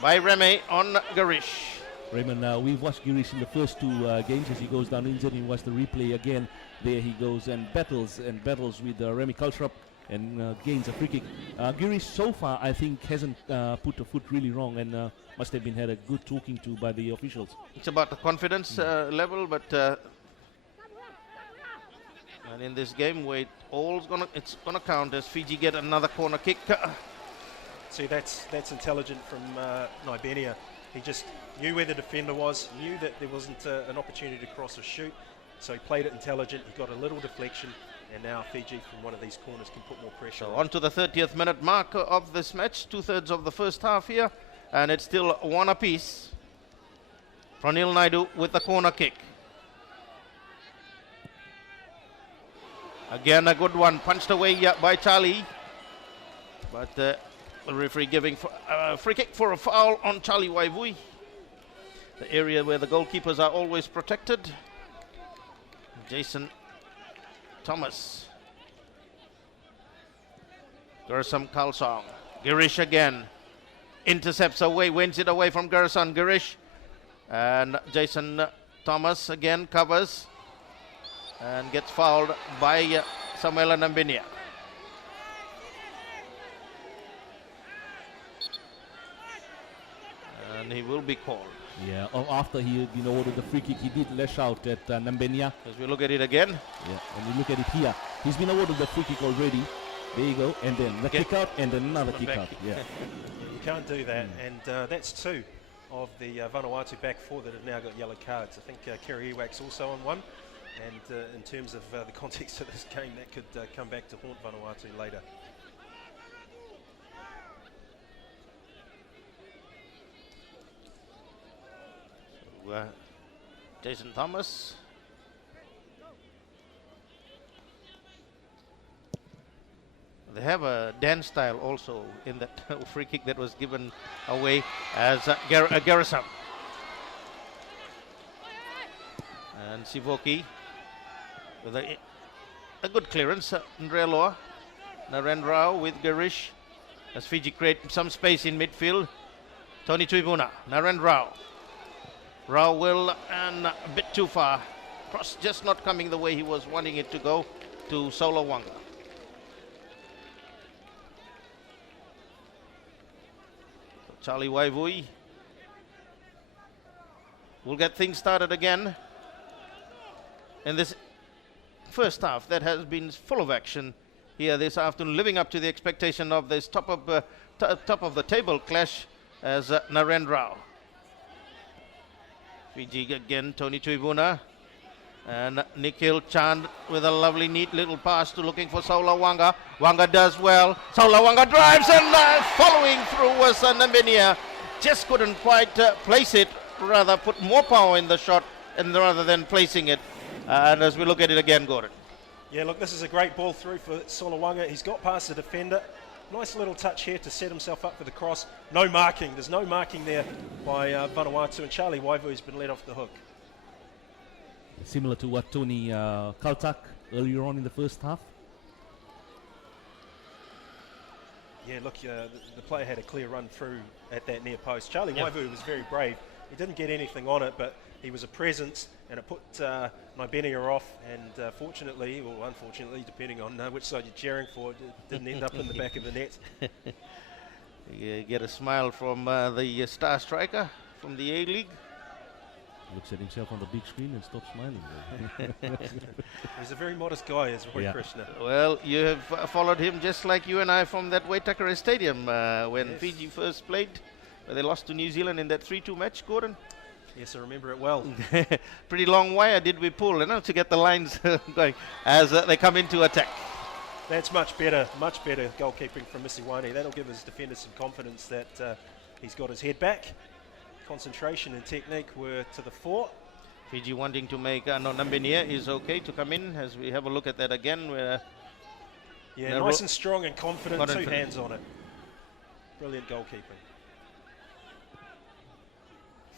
by Remy on Garish. Raymond, we've watched Girish in the first two games as he goes down injured. We watched the replay again. There he goes and battles with Remy Kalshrap and gains a free kick. Girish so far, I think, hasn't put a foot really wrong and must have been had a good talking to by the officials. It's about the confidence level, but and in this game, where it's gonna count as Fiji get another corner kick. See, that's intelligent from Nibenia. He just knew where the defender was, knew that there wasn't an opportunity to cross or shoot, so he played it intelligent. He got a little deflection, and now Fiji from one of these corners can put more pressure on to the 30th minute mark of this match, 2/3 of the first half here, and it's still one apiece. Pranil Naidu with the corner kick. Again, a good one, punched away by Charlie, but the referee giving a free kick for a foul on Charlie Waivui, the area where the goalkeepers are always protected. Jason Thomas. Gersam Kalsong. Girish again. Intercepts away, wins it away from Gerson. Girish. And Jason Thomas again covers. And gets fouled by Samuela Nambinia. And he will be called. Yeah, after he had been awarded the free kick, he did lash out at Nambenia. As we look at it again. Yeah, and we look at it here. He's been awarded the free kick already. There you go. And then the kick out and another kick out. Yeah. You can't do that. And that's two of the Vanuatu back four that have now got yellow cards. I think Kerry Ewak's also on one. And in terms of the context of this game, that could come back to haunt Vanuatu later. Jason Thomas. They have a dance style also in that free kick that was given away as Garrison. And Sivoki with a good clearance. Ndreloa, Narendra with Garish as Fiji create some space in midfield. Tony Tuivuna, Narendra. Rao will, and a bit too far. Cross just not coming the way he was wanting it to go to Sola Wanga. So Charlie Waivui. will get things started again in this first half that has been full of action here this afternoon, living up to the expectation of this top of the table clash as Narendra. Fiji again, Tony Tuivuna. And Nikhil Chand with a lovely neat little pass to looking for Saula Wanga. Wanga does well. Saula Wanga drives and following through was Nambinia. Just couldn't quite place it, rather put more power in the shot and rather than placing it. And as we look at it again, Gordon. Yeah, look, this is a great ball through for Solawanga. He's got past the defender. Nice little touch here to set himself up for the cross. No marking. There's no marking there by Vanuatu, and Charlie Waivu's been let off the hook. Similar to what Tony Kaltak earlier on in the first half. Yeah, look, the player had a clear run through at that near post. Charlie Waivu was very brave. He didn't get anything on it, but he was a presence, and it put Nibenia off. And fortunately, or unfortunately, depending on which side you're cheering for, it didn't end up in the back of the net. You get a smile from the star striker from the A-League. Looks at himself on the big screen and stops smiling. He's a very modest guy, is Roy Krishna. Well, you have followed him just like you and I from that Waitakere Stadium when Fiji first played, where they lost to New Zealand in that 3-2 match, Gordon. Yes, I remember it well. Pretty long wire did we pull, to get the lines going as they come into attack. That's much better goalkeeping from Misiwani. That'll give his defenders some confidence that he's got his head back. Concentration and technique were to the fore. Fiji wanting to make Nambinia is okay to come in as we have a look at that again. Nice and strong and confident, two hands on it. Brilliant goalkeeping.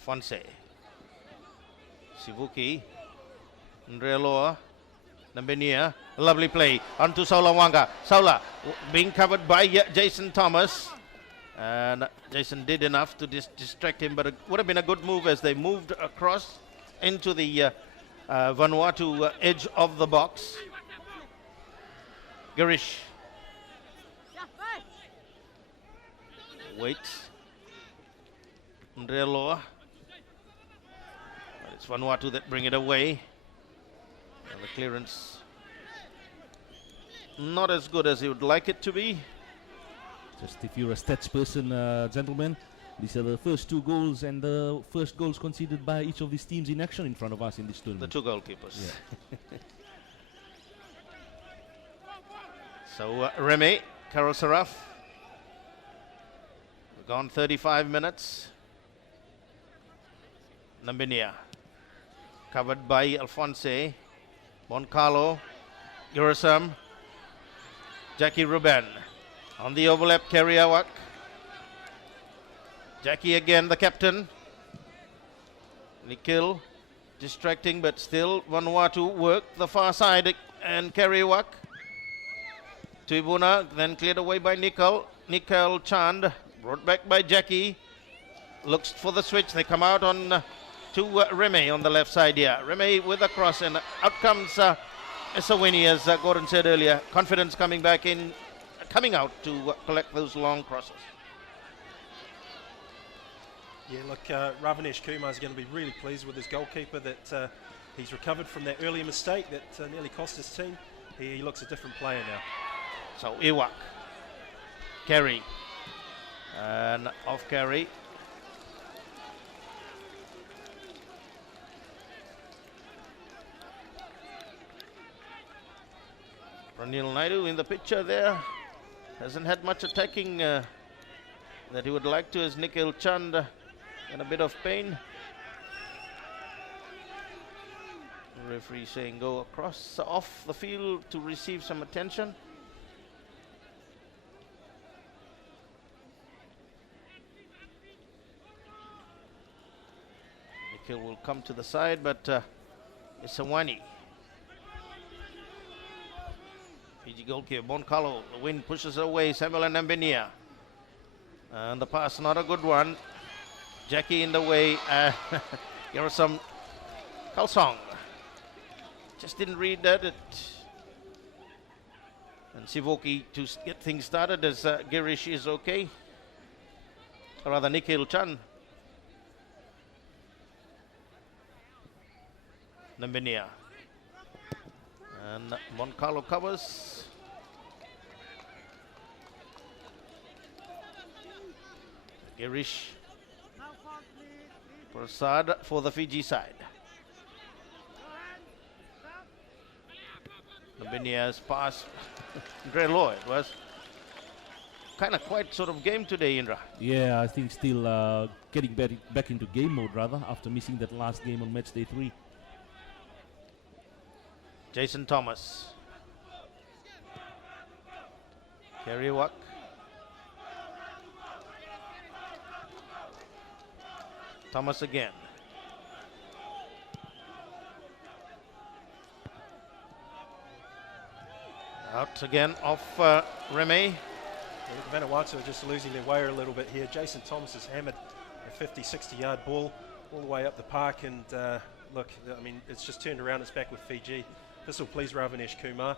Fonse, Sivuki, Ndrealoa, Nambinia, lovely play onto Saula Wanga. Saula being covered by Jason Thomas. And Jason did enough to distract him, but it would have been a good move as they moved across into the Vanuatu edge of the box. Garish waits. Ndrealoa. It's Vanuatu that bring it away. And the clearance not as good as he would like it to be. Just if you're a stats person, gentlemen, these are the first two goals and the first goals conceded by each of these teams in action in front of us in this tournament. The two goalkeepers. Yeah. So Remy, Karol Saraf. We've gone 35 minutes. Nambinia. Covered by Alphonse. Boncalo. Gurasam. Jackie Ruben. On the overlap, Kariawak. Jackie again, the captain. Nikhil distracting, but still Vanuatu work the far side and Kariawak. Tuivuna then cleared away by Nikhil Chand. Brought back by Jackie. Looks for the switch. They come out on to Remy on the left side here. Remy with a cross, and out comes Esawini, as Gordon said earlier. Confidence coming back in. Coming out to collect those long crosses. Yeah, look, Ravanesh Kumar is going to be really pleased with his goalkeeper that he's recovered from that earlier mistake that nearly cost his team. He looks a different player now. So Iwak, Kerry, and off Kerry. Pranil Naidu in the picture there. Hasn't had much attacking that he would like to, as Nikhil Chand in a bit of pain. The referee saying go across off the field to receive some attention. Nikhil will come to the side, but Isawani. Fiji goalkeeper Boncalo, the wind pushes away Samuel and Nambinia. And the pass, not a good one. Jackie in the way. Here are some Kalsong. Just didn't read that. And Sivoki to get things started as Girish is okay. Or rather Nikhil Chan. Nambinia. And Moncarlo covers. Girish Prasad for the Fiji side. Nambinia's pass. Drelo, it was kind of quite sort of game today, Indra. Yeah, I think still getting back into game mode rather after missing that last game on match day 3. Jason Thomas. Kerry Wack. Thomas again. Out again off Remy. Vanuatu are just losing their way a little bit here. Jason Thomas has hammered a 50, 60-yard ball all the way up the park, and look, I mean, it's just turned around. It's back with Fiji. This will please Ravinesh Kumar,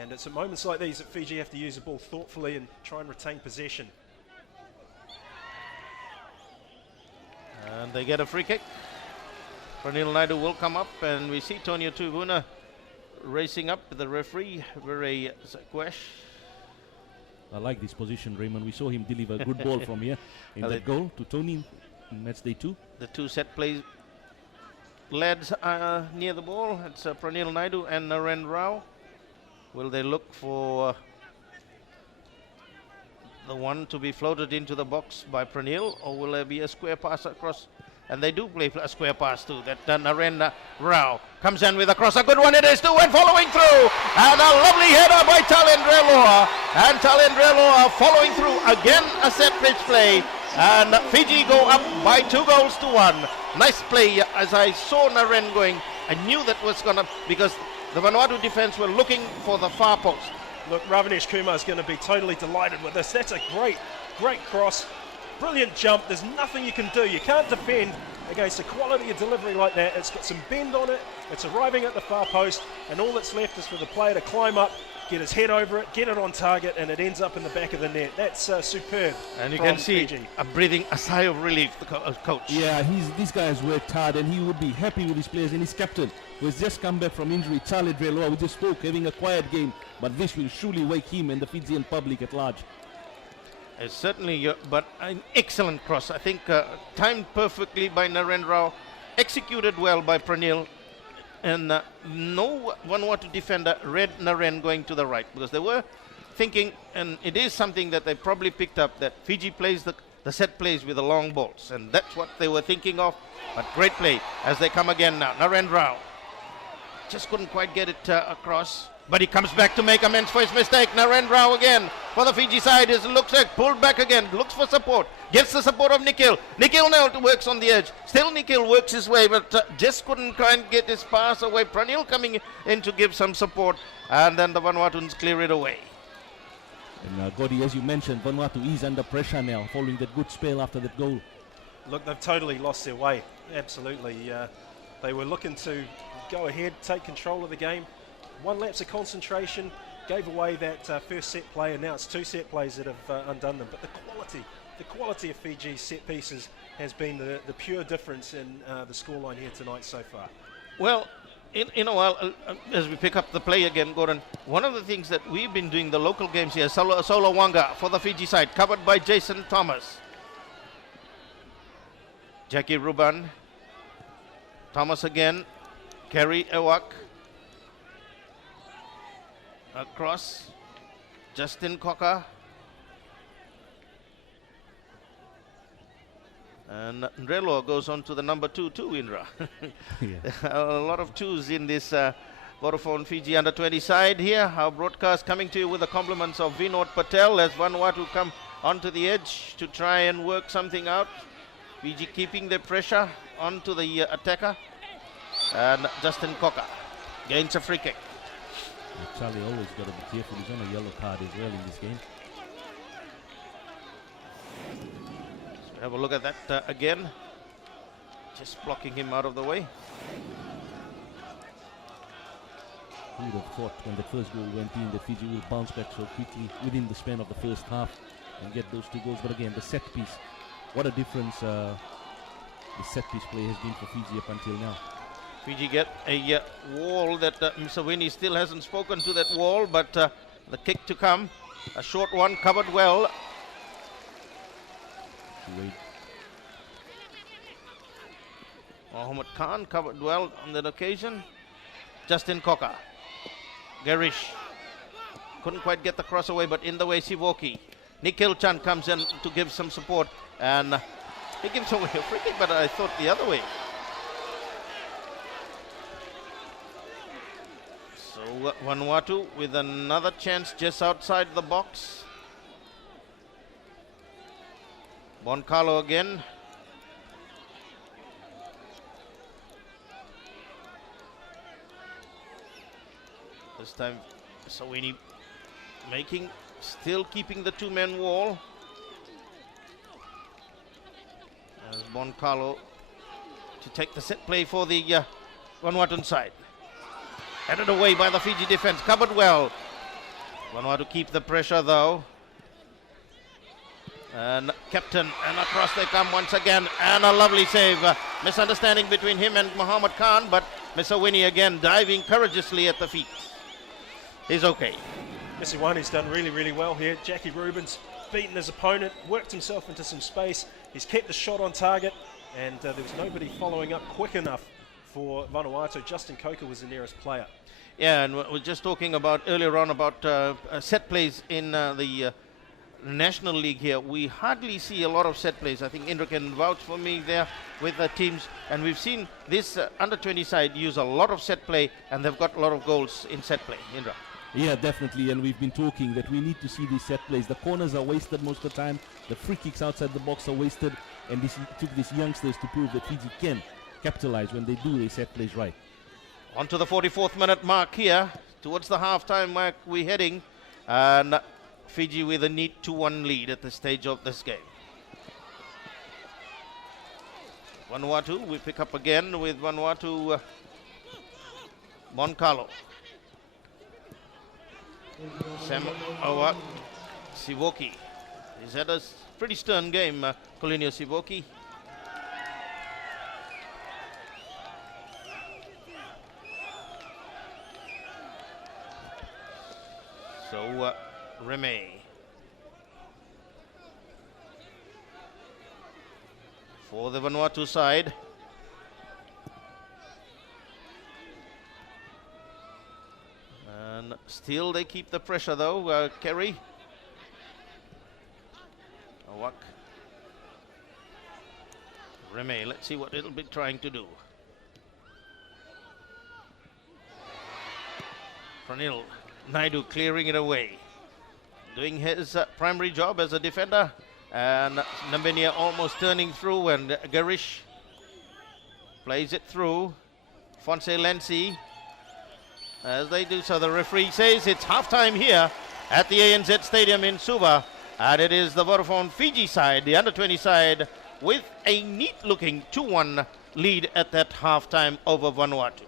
and it's at moments like these that Fiji have to use the ball thoughtfully and try and retain possession. And they get a free kick. Pranil Naidu will come up, and we see Tonio Tuvuna racing up the referee, Viray Zakwesh. I like this position, Raymond. We saw him deliver a good ball from here in that goal to Tony in match day 2. The two set plays lads near the ball. It's Pranil Naidu and Naren Rao. Will they look for the one to be floated into the box by Pranil, or will there be a square pass across? And they do play a square pass too. That Naren Rao comes in with a cross. A good one it is too, and following through. And a lovely header by Talendra Loa. And Talendra Loa following through. Again a set pitch play. And Fiji go up by 2-1. Nice play. As I saw Naren going, I knew that was going to, because the Vanuatu defense were looking for the far post. Look, Ravinesh Kumar is going to be totally delighted with this. That's a great cross. Brilliant jump. There's nothing you can do. You can't defend against a quality of delivery like that. It's got some bend on it. It's arriving at the far post, and all that's left is for the player to climb up, get his head over it, get it on target, and it ends up in the back of the net. That's superb. And you can see Fiji. a sigh of relief, the coach. Yeah, this guy has worked hard, and he would be happy with his players and his captain, who has just come back from injury, Charlie Dreloa. We just spoke, having a quiet game, but this will surely wake him and the Fijian public at large. It's certainly, but an excellent cross. I think timed perfectly by Naren Rao, executed well by Pranil, and no Vanuatu defender read Naren going to the right, because they were thinking, and it is something that they probably picked up, that Fiji plays the set plays with the long balls, and that's what they were thinking of. But great play as they come again now. Naren Rao just couldn't quite get it across. But he comes back to make amends for his mistake. Naren Rao again for the Fiji side. Looks like pulled back again. Looks for support. Gets the support of Nikhil. Nikhil now works on the edge. Still Nikhil works his way, but just couldn't try and get his pass away. Pranil coming in to give some support. And then the Vanuatuans clear it away. And Godi, as you mentioned, Vanuatu is under pressure now, following that good spell after that goal. Look, they've totally lost their way. Absolutely. They were looking to go ahead, take control of the game. One lapse of concentration, gave away that first set play, and now it's 2 set plays that have undone them. But the quality of Fiji's set pieces has been the pure difference in the scoreline here tonight so far. Well, in a while, as we pick up the play again, Gordon, one of the things that we've been doing, the local games here, Solo Wanga for the Fiji side, covered by Jason Thomas. Jackie Ruban. Thomas again. Kerry Ewak. Across, Justin Cocker. And Ndrelo goes on to the number 2 too, Indra. Yeah. A lot of 2s in this Vodafone Fiji under-20 side here. Our broadcast coming to you with the compliments of Vinod Patel as Vanuatu come onto the edge to try and work something out. Fiji keeping the pressure onto the attacker. And Justin Cocker gains a free kick. Charlie always got to be careful. He's on a yellow card as well in this game. So have a look at that again. Just blocking him out of the way. Who would have thought when the first goal went in that Fiji will bounce back so quickly within the span of the first half and get those 2 goals. But again, the set piece, what a difference the set piece play has been for Fiji up until now. Fiji get a wall that Msawini still hasn't spoken to that wall, but the kick to come, a short one, covered well. Mohammed Khan covered well on that occasion. Justin Cocker. Garish couldn't quite get the cross away, but in the way Sivoki. Nikhil Chand comes in to give some support, and he gives away a free kick, but I thought the other way. So Vanuatu with another chance just outside the box. Boncalo again. This time Sawini still keeping the two-man wall. As Boncalo to take the set play for the Vanuatu side. Headed away by the Fiji defense, covered well. Vanuatu keep the pressure though. And captain, and across they come once again, and a lovely save. Misunderstanding between him and Muhammad Khan, but Msawini again diving courageously at the feet. He's okay. Misiwanu's done really, really well here. Jackie Rubens beaten his opponent, worked himself into some space. He's kept the shot on target, and there was nobody following up quick enough for Vanuatu. Justin Coker was the nearest player. Yeah, and we're just talking about earlier on about set plays in the National League here. We hardly see a lot of set plays. I think Indra can vouch for me there with the teams, and we've seen this under-20 side use a lot of set play, and they've got a lot of goals in set play. Indra. Yeah, definitely, and we've been talking that we need to see these set plays. The corners are wasted most of the time, the free kicks outside the box are wasted, and this took these youngsters to prove that Fiji can capitalize when they do their set plays right. On to the 44th minute mark here, towards the half-time mark we're heading, and Fiji with a neat 2-1 lead at the stage of this game. Vanuatu, we pick up again with Vanuatu Boncalo. Sam Awa Sivoki. He's had a pretty stern game, Colinio Sivoki. So, Reme. For the Vanuatu side. And still they keep the pressure though, Kerry. Awak. Reme, let's see what it'll be trying to do. Pranil Naidu clearing it away. Doing his primary job as a defender. And Nambenia almost turning through, and Garish plays it through. Fonse Lensi. As they do so, the referee says it's halftime here at the ANZ Stadium in Suva. And it is the Vodafone Fiji side, the under-20 side, with a neat-looking 2-1 lead at that halftime over Vanuatu.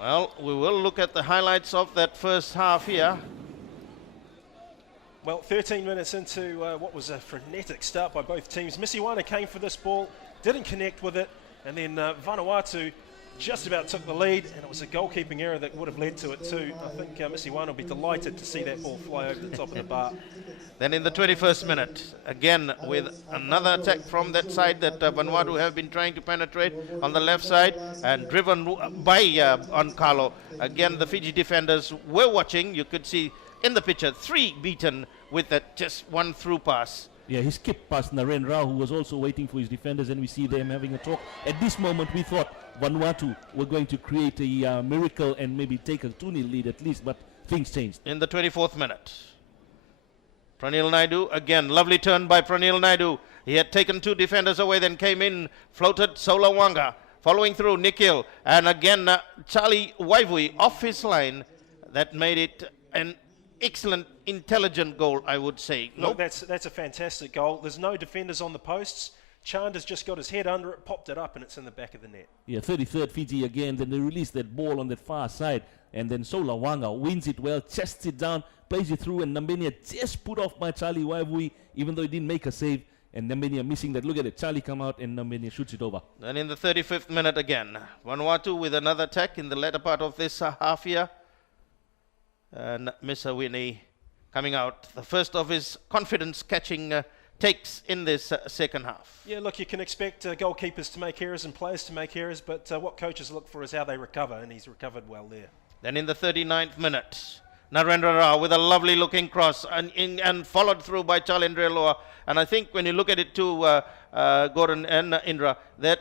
Well, we will look at the highlights of that first half here. Well, 13 minutes into what was a frenetic start by both teams. Misiwana came for this ball, didn't connect with it, and then Vanuatu just about took the lead, and it was a goalkeeping error that would have led to it too. I think Misiwana will be delighted to see that ball fly over the top of the bar. Then in the 21st minute, again with another attack from that side that Vanuatu have been trying to penetrate on the left side, and driven by Boncalo. Again, the Fiji defenders were watching. You could see in the picture 3 beaten with that just one through pass. Yeah, he skipped past Naren Rao, who was also waiting for his defenders, and we see them having a talk. At this moment, we thought Vanuatu were going to create a miracle and maybe take a 2-0 lead at least, but things changed. In the 24th minute, Pranil Naidu, again, lovely turn by Pranil Naidu. He had taken 2 defenders away, then came in, floated Solawanga, following through Nikhil, and again, Charlie Waivui off his line. That made it an excellent, intelligent goal, I would say. Look, that's a fantastic goal. There's no defenders on the posts. Chand has just got his head under it, popped it up, and it's in the back of the net. Yeah, 33rd Fiji again. Then they release that ball on that far side, and then Solawanga wins it well, chests it down, plays it through, and Nambenia just put off by Charlie Waivui, even though he didn't make a save. and Namibia missing that. Look at it, Charlie come out and Namibia shoots it over. Then in the 35th minute again, Vanuatu with another attack in the latter part of this half year. And Mr. Winnie coming out, the first of his confidence-catching takes in this second half. Yeah, look, you can expect goalkeepers to make errors and players to make errors, but what coaches look for is how they recover, and he's recovered well there. Then in the 39th minute, Narendra Rao with a lovely looking cross and followed through by Chalendra Loa. And I think when you look at it too, Gordon and Indra, that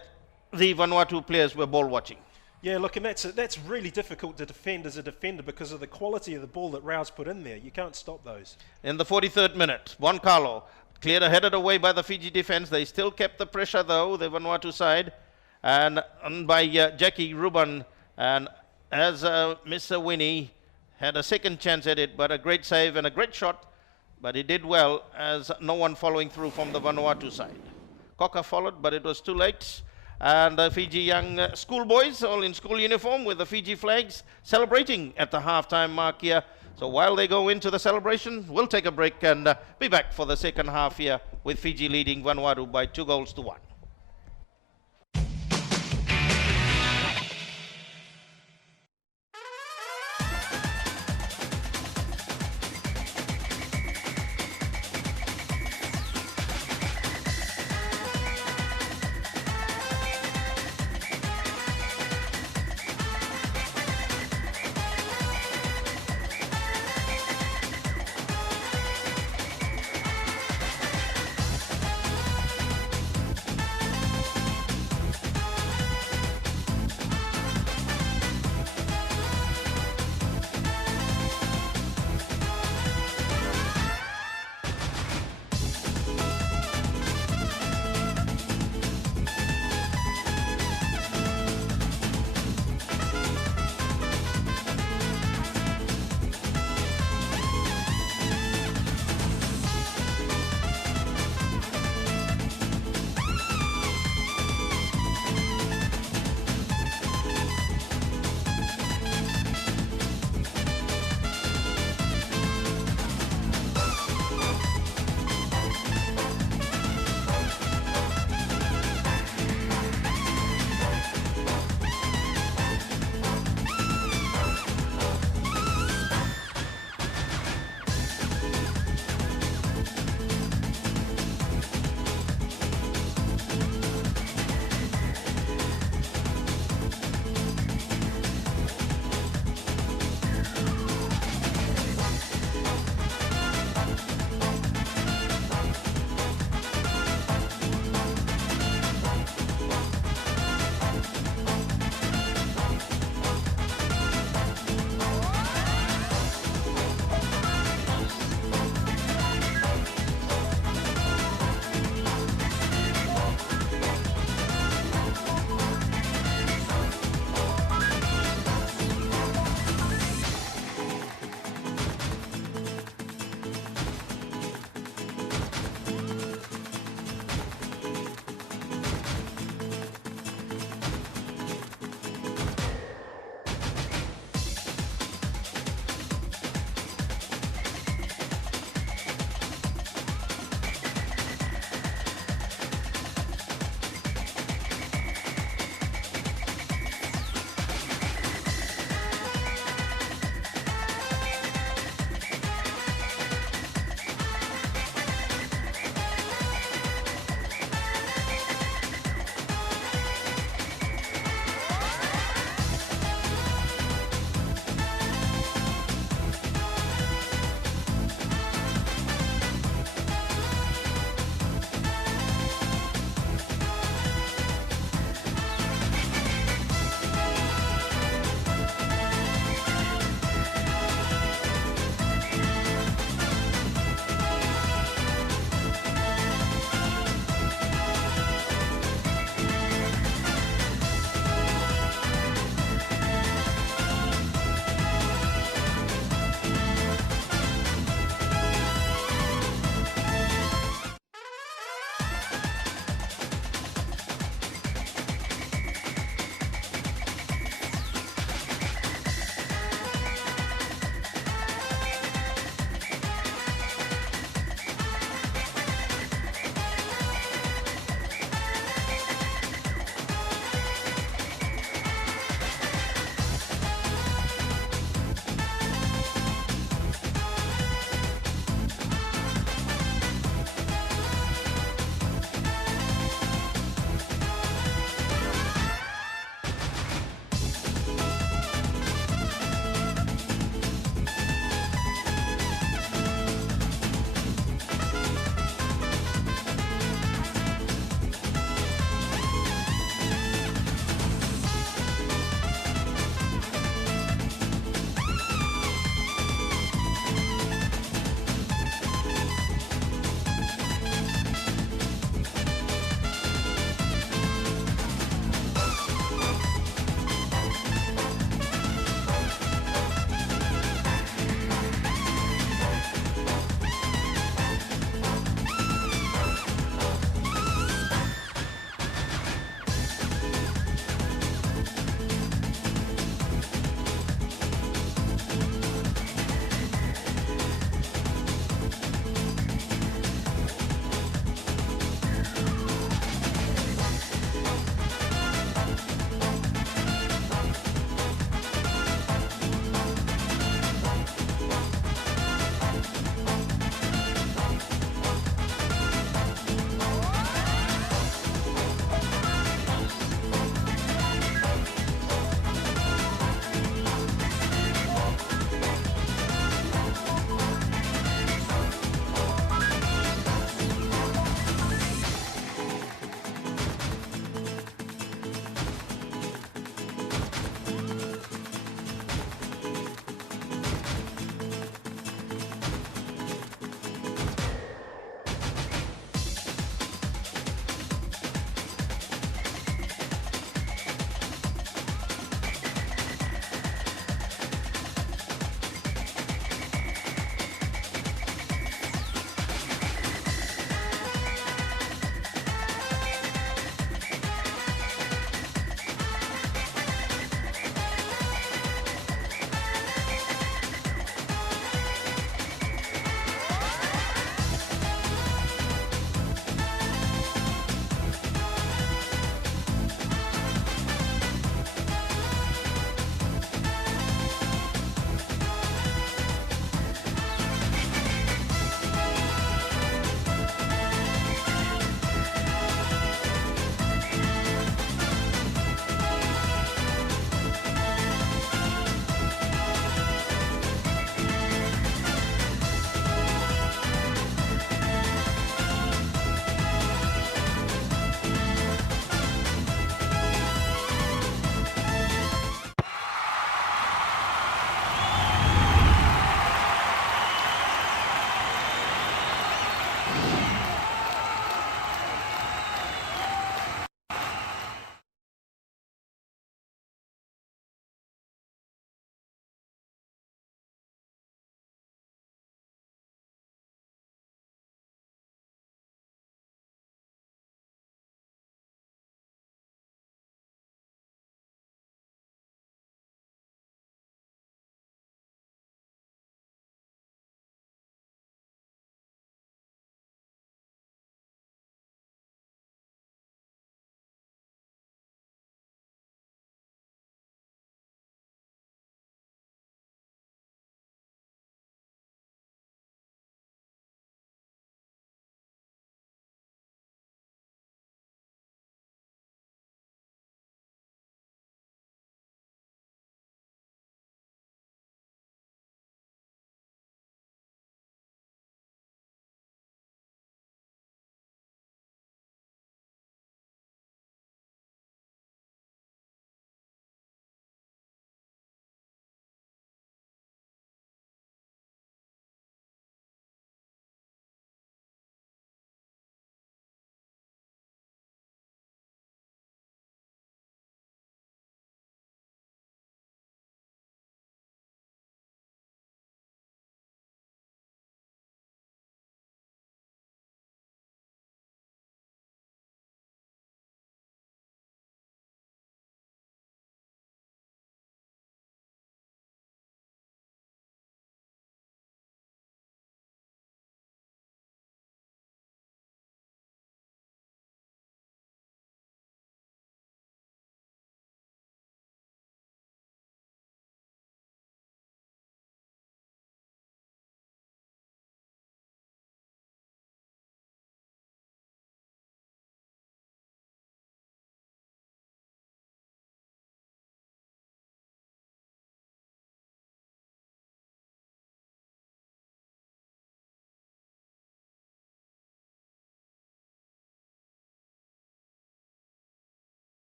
the Vanuatu players were ball watching. Yeah, look, and that's really difficult to defend as a defender because of the quality of the ball that Rao's put in there. You can't stop those. In the 43rd minute, Juan Carlo cleared, headed away by the Fiji defense. They still kept the pressure though, the Vanuatu side. And by Jackie Ruben, and as Mr. Winnie had a second chance at it, but a great save and a great shot. But he did well as no one following through from the Vanuatu side. Cocker followed, but it was too late. And the Fiji young schoolboys, all in school uniform with the Fiji flags, celebrating at the halftime mark here. So while they go into the celebration, we'll take a break and be back for the second half here with Fiji leading Vanuatu by 2-1.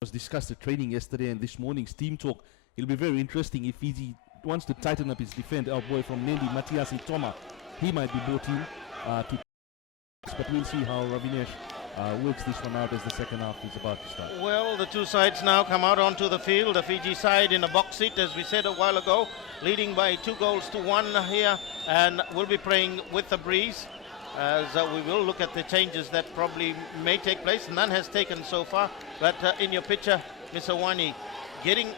was discussed at training yesterday and this morning's team talk. It'll be very interesting if Fiji wants to tighten up his defense. Our boy from Nandi, Matias Itoma, he might be brought in to, but we'll see how Ravinesh works this one out as the second half is about to start. Well, the two sides now come out onto the field. The Fiji side in a box seat, as we said a while ago, leading by 2-1 here, and we'll be playing with the breeze, as we will look at the changes that probably may take place. None has taken so far, but in your picture, Mr. Wani, getting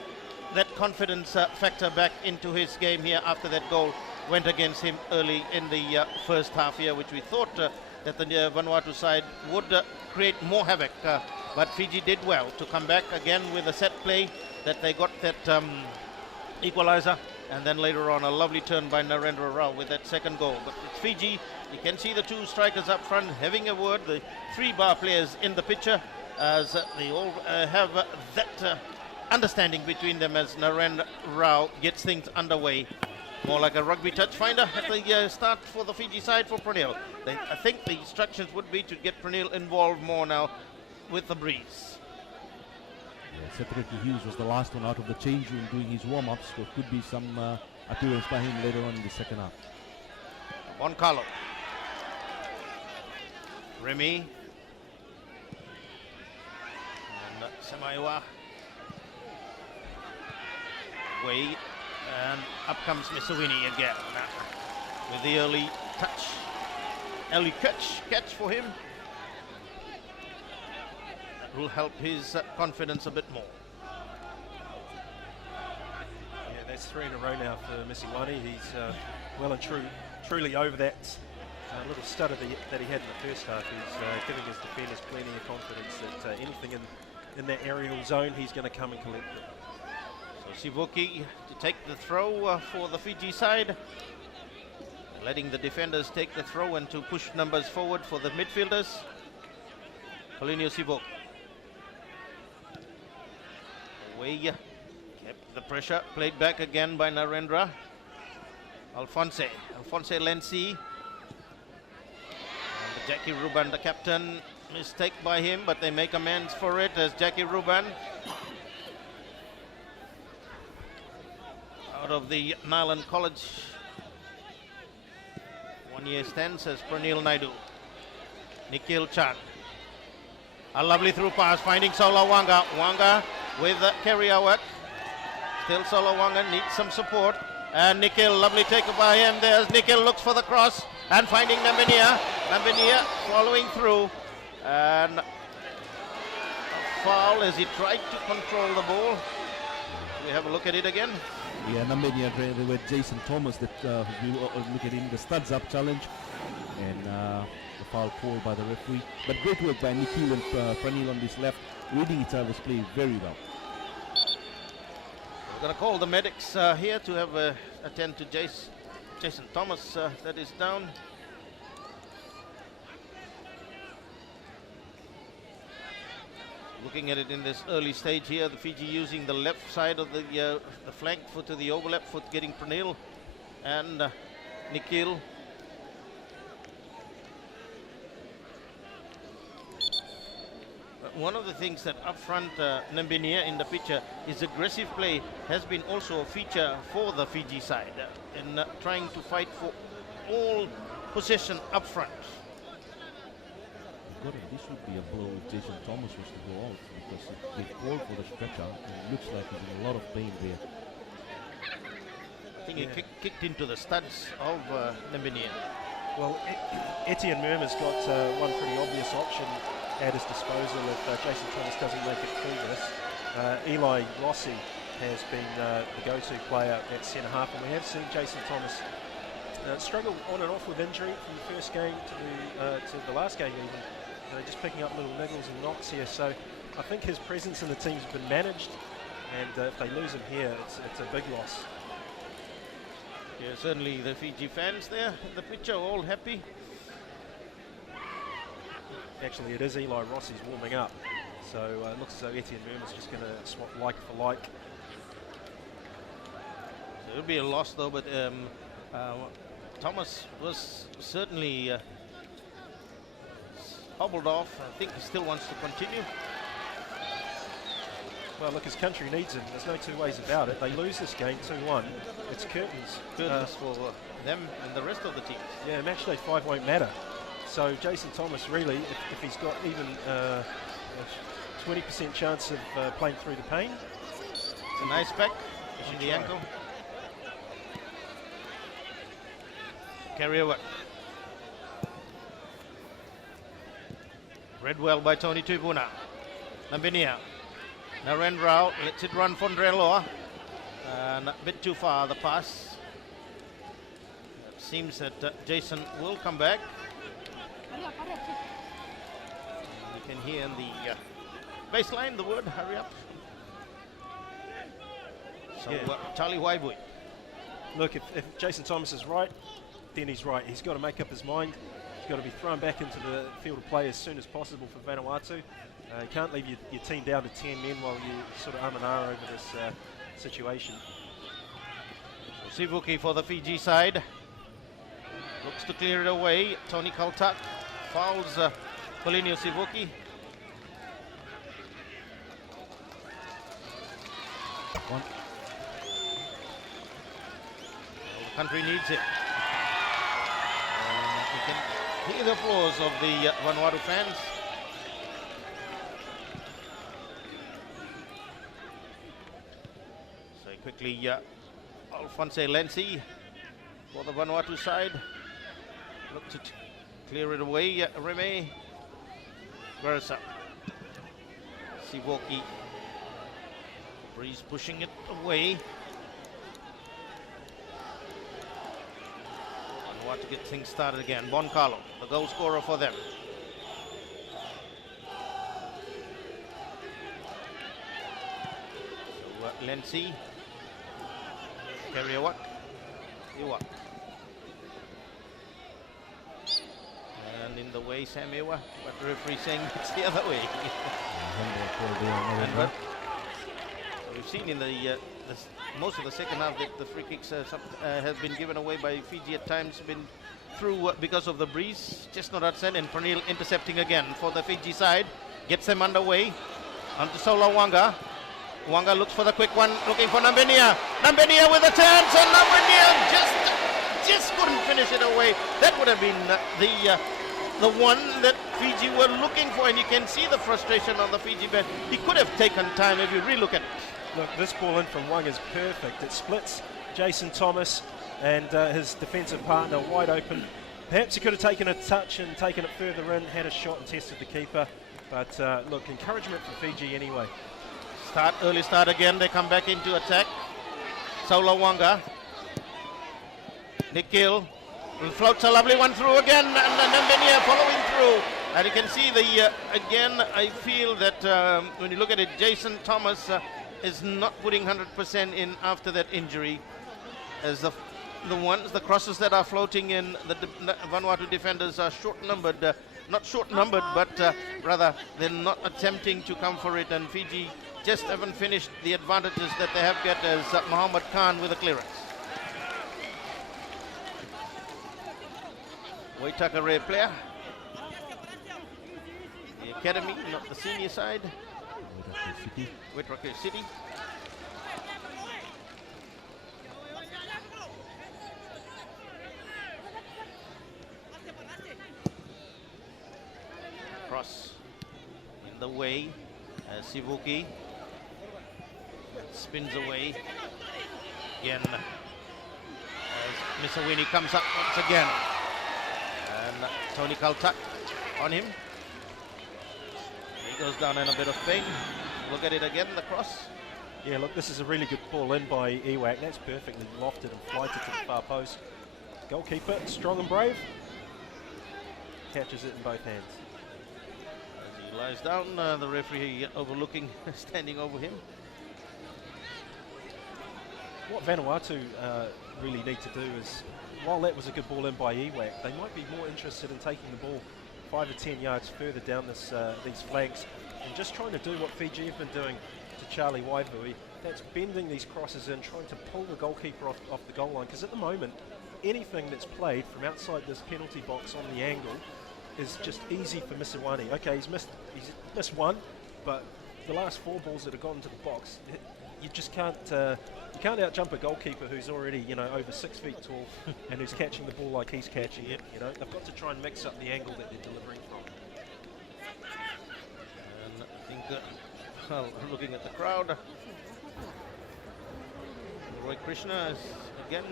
that confidence factor back into his game here after that goal went against him early in the first half here, which we thought that the Vanuatu side would create more havoc, but Fiji did well to come back again with a set play that they got that equalizer, and then later on a lovely turn by Narendra Rao with that second goal. But it's Fiji. You can see the two strikers up front having a word, the three bar players in the picture, as they all have that understanding between them as Narendra Rao gets things underway. More like a rugby touch finder at the start for the Fiji side for Pranil. I think the instructions would be to get Pranil involved more now with the breeze. Yeah, Setreki Hughes was the last one out of the change room doing his warm-ups, so could be some appearance by him later on in the second half. On Carlo. Remy. And Samaiwa. Way. And up comes Misawini again with the early touch. Early catch for him. That will help his confidence a bit more. Yeah, that's 3 in a row now for Misiwani. He's well and truly over that little stutter that he had in the first half. He's giving his defenders plenty of confidence that anything in that aerial zone, he's going to come and collect it. So Sivuki to take the throw for the Fiji side, letting the defenders take the throw and to push numbers forward for the midfielders. Paulinho Sivuk. Away, kept the pressure, played back again by Narendra. Alphonse Lensi. And Jackie Ruban, the captain, mistake by him, but they make amends for it as Jackie Ruban, out of the Nyland College, 1 year stance as Pranil Naidu. Nikhil Chand. A lovely through pass, finding Solo Wanga. Wanga with carrier work. Still Solo Wanga needs some support. And Nikhil, lovely take by him. There's Nikhil, looks for the cross and finding Nambinia. Nambinia following through. And a foul as he tried to control the ball. We have a look at it again. Yeah, Nambinia with Jason Thomas that we will look at in the studs up challenge, and the foul called by the referee. But great work by Nikhil and Pranil on this left, reading each other's play very well. We're going to call the medics here to have attend to Jason Thomas that is down. Looking at it in this early stage here, the Fiji using the left side of the flank foot to the overlap foot, getting Pranil and Nikhil. One of the things that up front, Nambinia in the picture, his aggressive play has been also a feature for the Fiji side in trying to fight for all possession up front. This would be a blow if Jason Thomas was to go out, because they called for the stretch out and it looks like he's in a lot of pain there. I think he kicked into the studs of Nambinia. Well, Etienne Murma's got one pretty obvious option at his disposal if Jason Thomas doesn't make it through this. Eli Rossi has been the go-to player at centre half, and we have seen Jason Thomas struggle on and off with injury from the first game to the last game even. Just picking up little niggles and knocks here, so I think his presence in the team's been managed, and if they lose him here, it's a big loss. Yeah, certainly the Fiji fans there in the picture all happy. Actually, it is Eli Rossi's warming up, so it looks as though Etienne Murma's just going to swap like for like. So it'll be a loss though, but Thomas was certainly hobbled off. I think he still wants to continue. Well, look, his country needs him. There's no two ways about it. They lose this game 2-1. It's curtains. Goodness for them and the rest of the teams. Yeah, match day 5 won't matter. So Jason Thomas really, if he's got even a 20% chance of playing through the pain. It's a nice back on the ankle. Carry over. Read well by Tony Tupuna. Nambinia. Narendra lets it run for Ndreloa. A bit too far the pass. It seems that Jason will come back. You can hear in the baseline the word hurry up. So Charlie Waibui. Look, if Jason Thomas is right, then he's right. He's got to make up his mind. He's got to be thrown back into the field of play as soon as possible for Vanuatu. You can't leave your team down to 10 men while you sort of and over this situation. Sivuki for the Fiji side. Looks to clear it away. Tony Kaltak fouls Colinio Sivuki. One. The country needs it. You can hear the applause of the Vanuatu fans. So quickly, Alphonse Lenzi for the Vanuatu side. Look to clear it away. Reme Versa. Sivoki. Breeze pushing it away. Vanuatu to get things started again. Boncalo, the goal scorer for them. So Lenzi. Carry a walk. Iwa. And in the way, Sam Ewa, but the referee saying it's the other way. But we've seen in the most of the second half that the free kicks have been given away by Fiji at times, been through because of the breeze. Just not outside, and Pernil intercepting again for the Fiji side. Gets them underway. Onto Sola Wanga. Wanga looks for the quick one, looking for Nambenia. Nambenia with a chance, and Nambenia just couldn't finish it away. That would have been the one that Fiji were looking for, and you can see the frustration on the Fiji bench. He could have taken time if you really look at it. Look, this ball in from Wang is perfect. It splits Jason Thomas and his defensive partner wide open. Perhaps he could have taken a touch and taken it further in, had a shot and tested the keeper. But look, encouragement for Fiji anyway. Early start again, they come back into attack. Saula Wanga. Nikhil floats a lovely one through again, and Nambenia following through. And you can see again, I feel that when you look at it, Jason Thomas is not putting 100% in after that injury. As the crosses that are floating in, the Vanuatu defenders are short-numbered. Not short-numbered, but rather they're not attempting to come for it, and Fiji just haven't finished the advantages that they have got as Muhammad Khan with a clearance. Waitakere player. The academy, not the senior side. Waitakere City. Cross in the way. Sivuki spins away again as Misawini comes up once again, and Tony Kaltak on him. He goes down in a bit of pain. Look at it again, the cross. Yeah, look, this is a really good ball in by Ewak. That's perfectly lofted and flighted to the far post. Goalkeeper, strong and brave, catches it in both hands. He lies down, the referee overlooking, standing over him. What Vanuatu really need to do is, while that was a good ball in by Ewak, they might be more interested in taking the ball 5 or 10 yards further down these flanks and just trying to do what Fiji have been doing to Charlie Waivui. That's bending these crosses in, trying to pull the goalkeeper off the goal line, because at the moment, anything that's played from outside this penalty box on the angle is just easy for Misawani. Okay, he's missed one, but the last 4 balls that have gone into the box, you just can't out-jump a goalkeeper who's already, over 6 feet tall and who's catching the ball like he's catching it. They've got to try and mix up the angle that they're delivering from. And I think, looking at the crowd, Roy Krishna is again.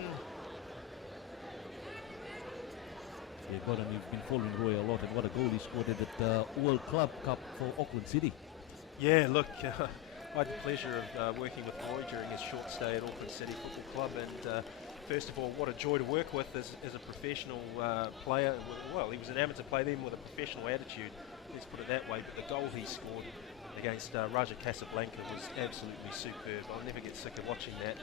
Yeah, Gordon, you've been following Roy a lot, and what a goal he scored at the World Club Cup for Auckland City. Yeah, look, I had the pleasure of working with Roy during his short stay at Auckland City Football Club, and first of all, what a joy to work with as a professional player. Well, he was an amateur player then with a professional attitude, let's put it that way, but the goal he scored against Raja Casablanca was absolutely superb. I'll never get sick of watching that.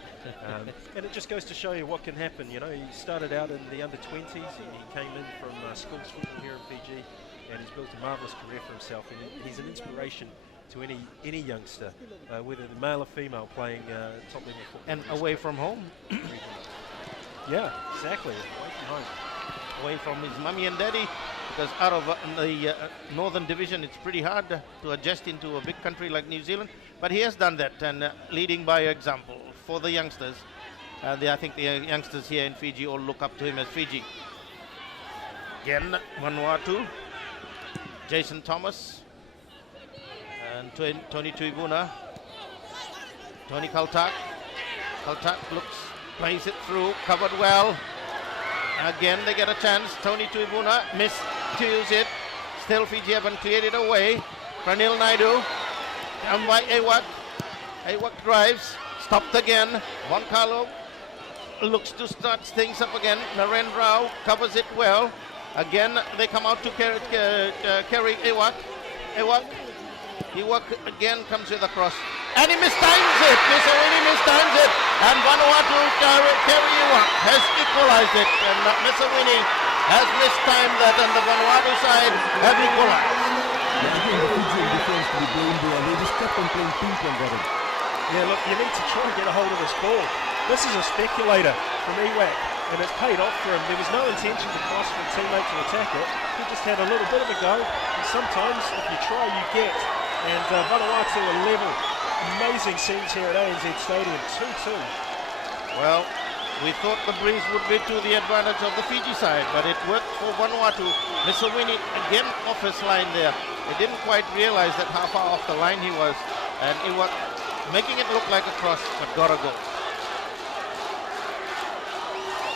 And it just goes to show you what can happen. He started out in the under-20s, he came in from schools football here in Fiji, and he's built a marvellous career for himself, and he's an inspiration to any youngster, whether the male or female, playing top level football. And away from home. Yeah, exactly, away from home. Away from his mummy and daddy, because out of the Northern Division it's pretty hard to adjust into a big country like New Zealand, but he has done that, and leading by example for the youngsters. I think the youngsters here in Fiji all look up to him as Fiji. Again, Vanuatu, Jason Thomas, and Tony Tuibuna, Tony Kaltak. Kaltak plays it through, covered well. Again, they get a chance. Tony Tuibuna missed to use it. Still, Fiji haven't cleared it away. Pranil Naidu, down by Awak. Awak drives, stopped again. Bonkalo looks to start things up again. Naren Rao covers it well. Again, they come out to carry Awak. Awak again comes with a cross. And he mistimes it. Misawini mistimes it. And Vanuatu carry Awak has equalized it. And Misawini has mistimed that, and the Vanuatu side have equalized. Yeah, again, the Fijian defense to be blamed there. They just kept on playing ping-pong, Gordon. Yeah, look, you need to try and get a hold of this ball. This is a speculator from Ewak, and it's paid off for him. There was no intention to cross for a teammate to attack it. He just had a little bit of a go, and sometimes if you try, you get. And Vanuatu are level. Amazing scenes here at ANZ Stadium, 2-2. Well, we thought the breeze would be to the advantage of the Fiji side, but it worked for Vanuatu. Misawini again off his line there. They didn't quite realize that how far off the line he was, and it was making it look like a cross, but got a goal.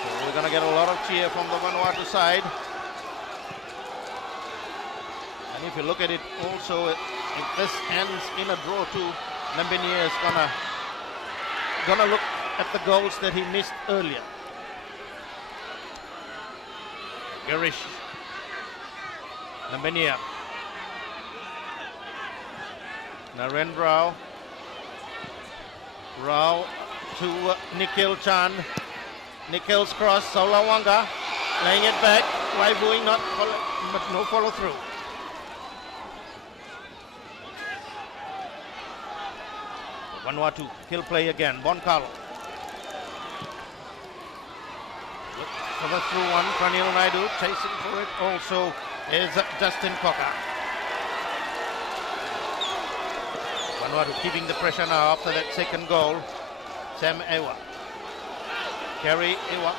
So we're going to get a lot of cheer from the Vanuatu side. And if you look at it also, if this ends in a draw too, Nambenia is gonna look at the goals that he missed earlier. Garish, Nambenia, Naren Rao to Nikhil Chan. Nikhil's cross, Saulawanga laying it back, Waivuing not but no follow through. Vanuatu, he'll play again. Bonkalo. For the through one, Pranil Naidu chasing for it also is Justin Cocker. Vanuatu keeping the pressure now after that second goal. Sam Ewa. Kerry Ewa.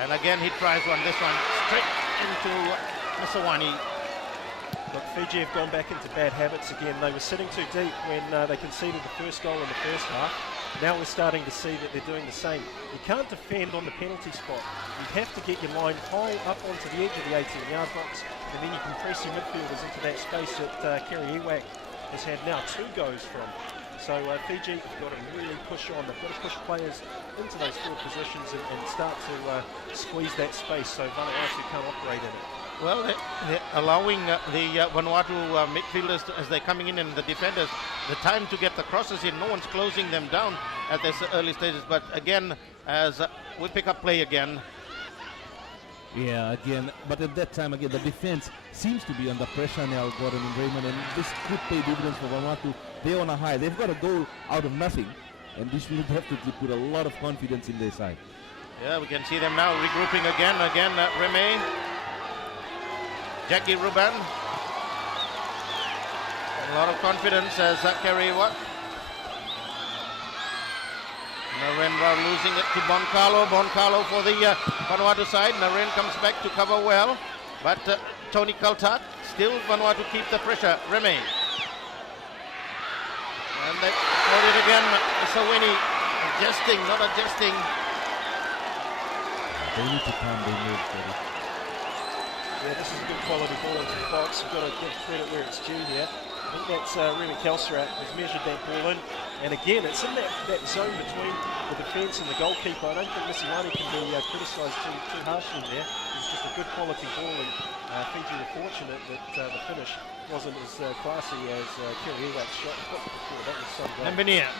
And again he tries one, this one straight into Misawani. Look, Fiji have gone back into bad habits again. They were sitting too deep when they conceded the first goal in the first half. Now we're starting to see that they're doing the same. You can't defend on the penalty spot. You have to get your line high up onto the edge of the 18-yard box, and then you can press your midfielders into that space that Kerry Ewak has had now 2 goes from. So Fiji have got to really push on. They've got to push players into those forward positions and start to squeeze that space so Vanuatu can't operate in it. Well, they're allowing the Vanuatu midfielders, as they're coming in and the defenders, the time to get the crosses in. No one's closing them down at this early stages. But again, as we pick up play again. Yeah, again, but at that time, again, the defense seems to be under pressure now, Gordon and Raymond, and this could pay dividends for Vanuatu. They're on a high. They've got a goal out of nothing, and this will definitely put a lot of confidence in their side. Yeah, we can see them now regrouping again. Reme. Jackie Ruban. A lot of confidence as Kariwa. Narendra losing it to Boncalo. Boncalo for the Vanuatu side. Naren comes back to cover well. But Tony Kaltak, still Vanuatu keep the pressure. Reme. And they hold it again. Sawini adjusting, not adjusting. They need to calm their nerves, Freddie. Yeah, this is a good quality ball into the box. You've got to give credit where it's due here. I think that's Remy Kelserat who's measured that ball in. And again, it's in that zone between the defence and the goalkeeper. I don't think Misiwani can be criticised too harshly there. It's just a good quality ball, and Fiji were fortunate that the finish wasn't as classy as Kiriwak's shot before. That was some goal. Nambinia.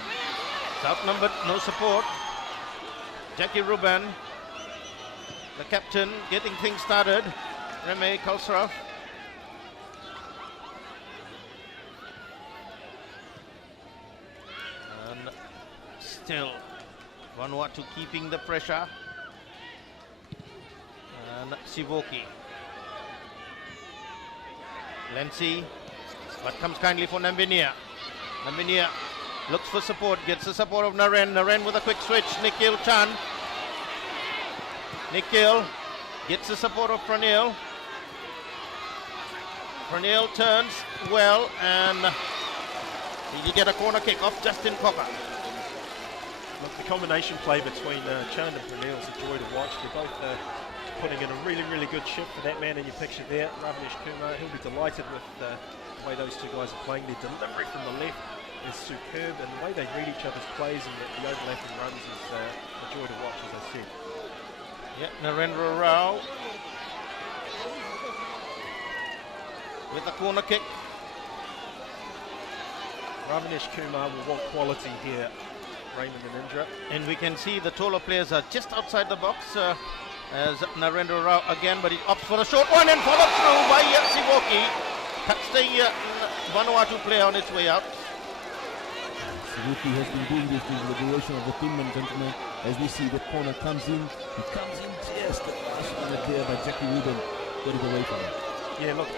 Outnumbered, no support. Jackie Ruben, the captain, getting things started. Reme Kalsraf. And still Vanuatu keeping the pressure. And Sivoki. Lensi, but comes kindly for Nambinia. Nambinia looks for support, gets the support of Naren. Naren with a quick switch. Nikhil Chan. Nikhil gets the support of Pranil. Pranil turns well, and you get a corner kick off Justin Cocker. Look, the combination play between Chan and Pranil is a joy to watch. They're both putting in a really, really good shift for that man in your picture there, Ravnesh Kumar. He'll be delighted with the way those two guys are playing. Their delivery from the left is superb, and the way they read each other's plays and the overlapping runs is a joy to watch, as I said. Yeah, Narendra Rao with the corner kick. Ravnesh Kumar will want quality here, Raymond and Indra. And we can see the taller players are just outside the box as Narendra Rao again, but he opts for the short one and followed through by Sivoki. Cuts the Vanuatu player on its way out. Sivoki has been doing this with the duration of the tournament, gentlemen. As we see the corner comes in, he comes in just there by Jackie Ruben. Get it away from him. Yeah, look,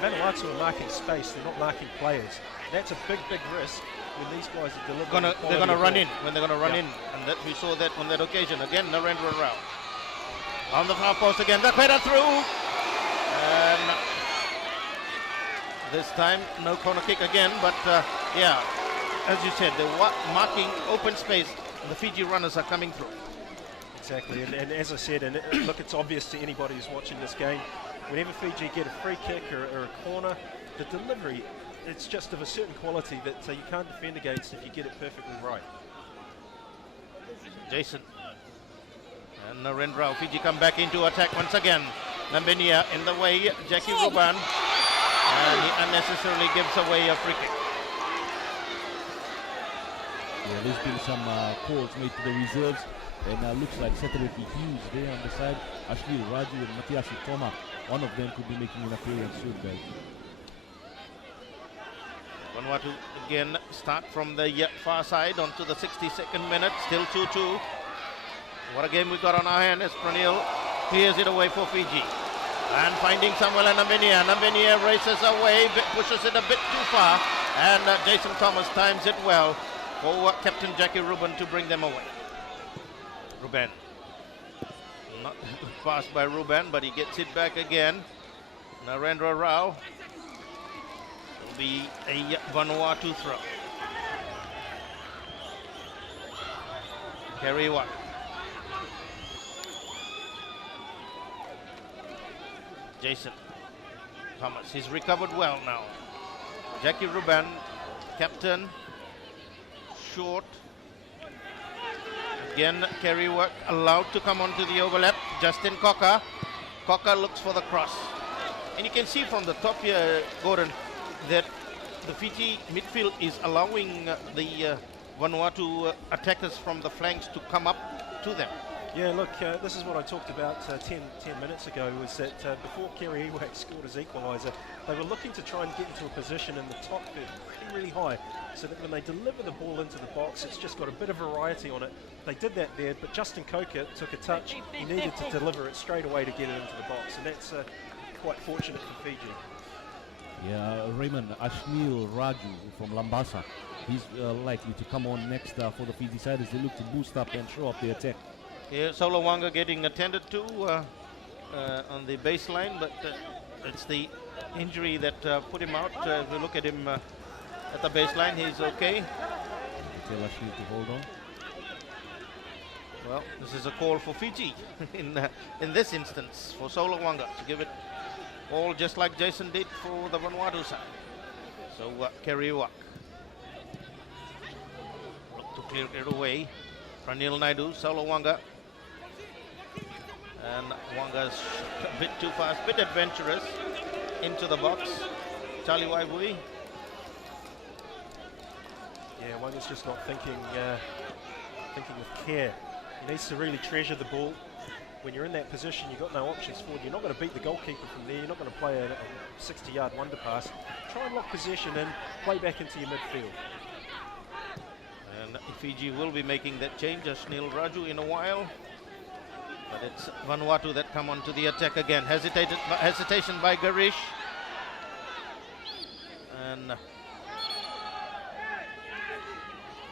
Vanuatu are marking space, they're not marking players. That's a big, big risk when these guys are delivering. They're going to run in, when they're going to run in. And that we saw that on that occasion. Again, Narendra Rao. On the far post again, the header through. And this time, no corner kick again, but yeah, as you said, they're marking open space. The Fiji runners are coming through. Exactly, and as I said, and look, it's obvious to anybody who's watching this game, whenever Fiji get a free kick or a corner, the delivery, it's just of a certain quality that you can't defend against if you get it perfectly right. Jason and Narendra, Fiji come back into attack once again. Nambinia in the way, Jackie Ruban, and he unnecessarily gives away a free kick. Yeah, there's been some calls made to the reserves, and looks like Setariki Hughes there on the side. Ashley Raju and Matiasi Toma, one of them could be making an appearance soon, guys. Vanuatu again start from the far side onto the 62nd minute, still 2-2. What a game we got on our hand as Pranil clears it away for Fiji. And finding Samuel and Nambinia. Nambinia races away, pushes it a bit too far, and Jason Thomas times it well for Captain Jackie Ruben to bring them away. Ruben. Not passed by Ruben, but he gets it back again. Narendra Rao. Will be a Vanuatu throw. Carry one. Jason Thomas, he's recovered well now. Jackie Ruben, captain, short. Again, carry work allowed to come onto the overlap. Justin Cocker. Cocker looks for the cross. And you can see from the top here, Gordon, that the Fiji midfield is allowing the Vanuatu attackers from the flanks to come up to them. Yeah, look, this is what I talked about 10 minutes ago, was that before Kerry Ewak scored his equaliser, they were looking to try and get into a position in the top third, really high, so that when they deliver the ball into the box, it's just got a bit of variety on it. They did that there, but Justin Coker took a touch. He needed to deliver it straight away to get it into the box, and that's quite fortunate for Fiji. Yeah, Raymond, Ashnil Raju from Lambasa. He's likely to come on next for the Fiji side as they look to boost up and show up their attack. Yeah, Solowanga getting attended to on the baseline, but it's the injury that put him out. If we look at him at the baseline, he's okay. Tell Ashnil to hold on. Well, this is a call for Fiji in this instance for Solowanga to give it all just like Jason did for the Vanuatu side. So Keriwak look to clear it away. Pranil Naidu, Solowanga. And Wanga's a bit too fast, bit adventurous into the box. Charlie Waibui. Yeah, Wanga's just not thinking with care. He needs to really treasure the ball. When you're in that position, you've got no options forward. You're not going to beat the goalkeeper from there. You're not going to play a 60-yard wonder pass. Try and lock possession and play back into your midfield. And Fiji will be making that change, Ashnil Raju, in a while. But it's Vanuatu that come onto the attack again. Hesitation by Garish. And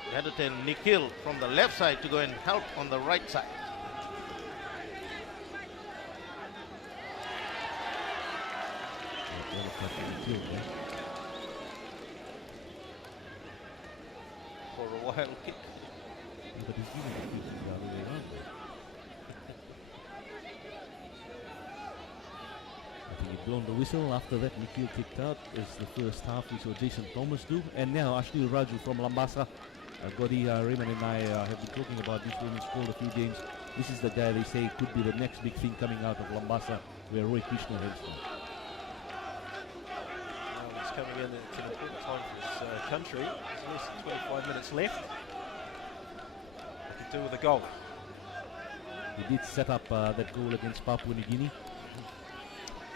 we had to tell Nikhil from the left side to go and help on the right side. For a while kick. But he's giving the Fiji the other way around. I think he'd blown the whistle. After that, Nikhil kicked out. It's the first half. We saw Jason Thomas do. And now Ashnil Raju from Lambasa. Godi, Raymond and I have been talking about this women's sport a few games. This is the guy they say could be the next big thing coming out of Lambasa, where Roy Krishna heads from. Well, he's coming in at an important time for his country. There's less than 25 minutes left. What could do with a goal. He did set up that goal against Papua New Guinea.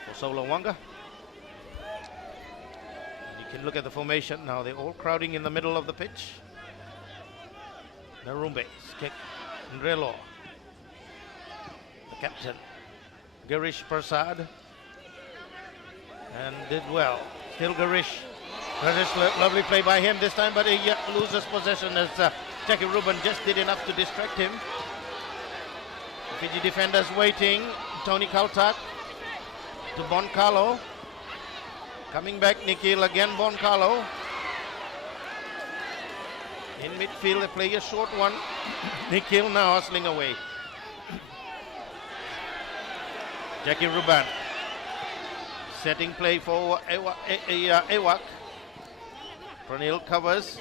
For Solowanga. You can look at the formation now. They're all crowding in the middle of the pitch. Narumbe's kick. Ndrelo. The captain. Garish Prasad. And did well. Still Garish. Lovely play by him this time, but he loses possession as Jackie Rubin just did enough to distract him. The Fiji defenders waiting. Tony Kaltak to Boncalo. Coming back, Nikhil again, Boncalo. In midfield, they play a short one. Nikhil now hustling away. Jackie Ruban. Setting play for Ewak. Pranil covers.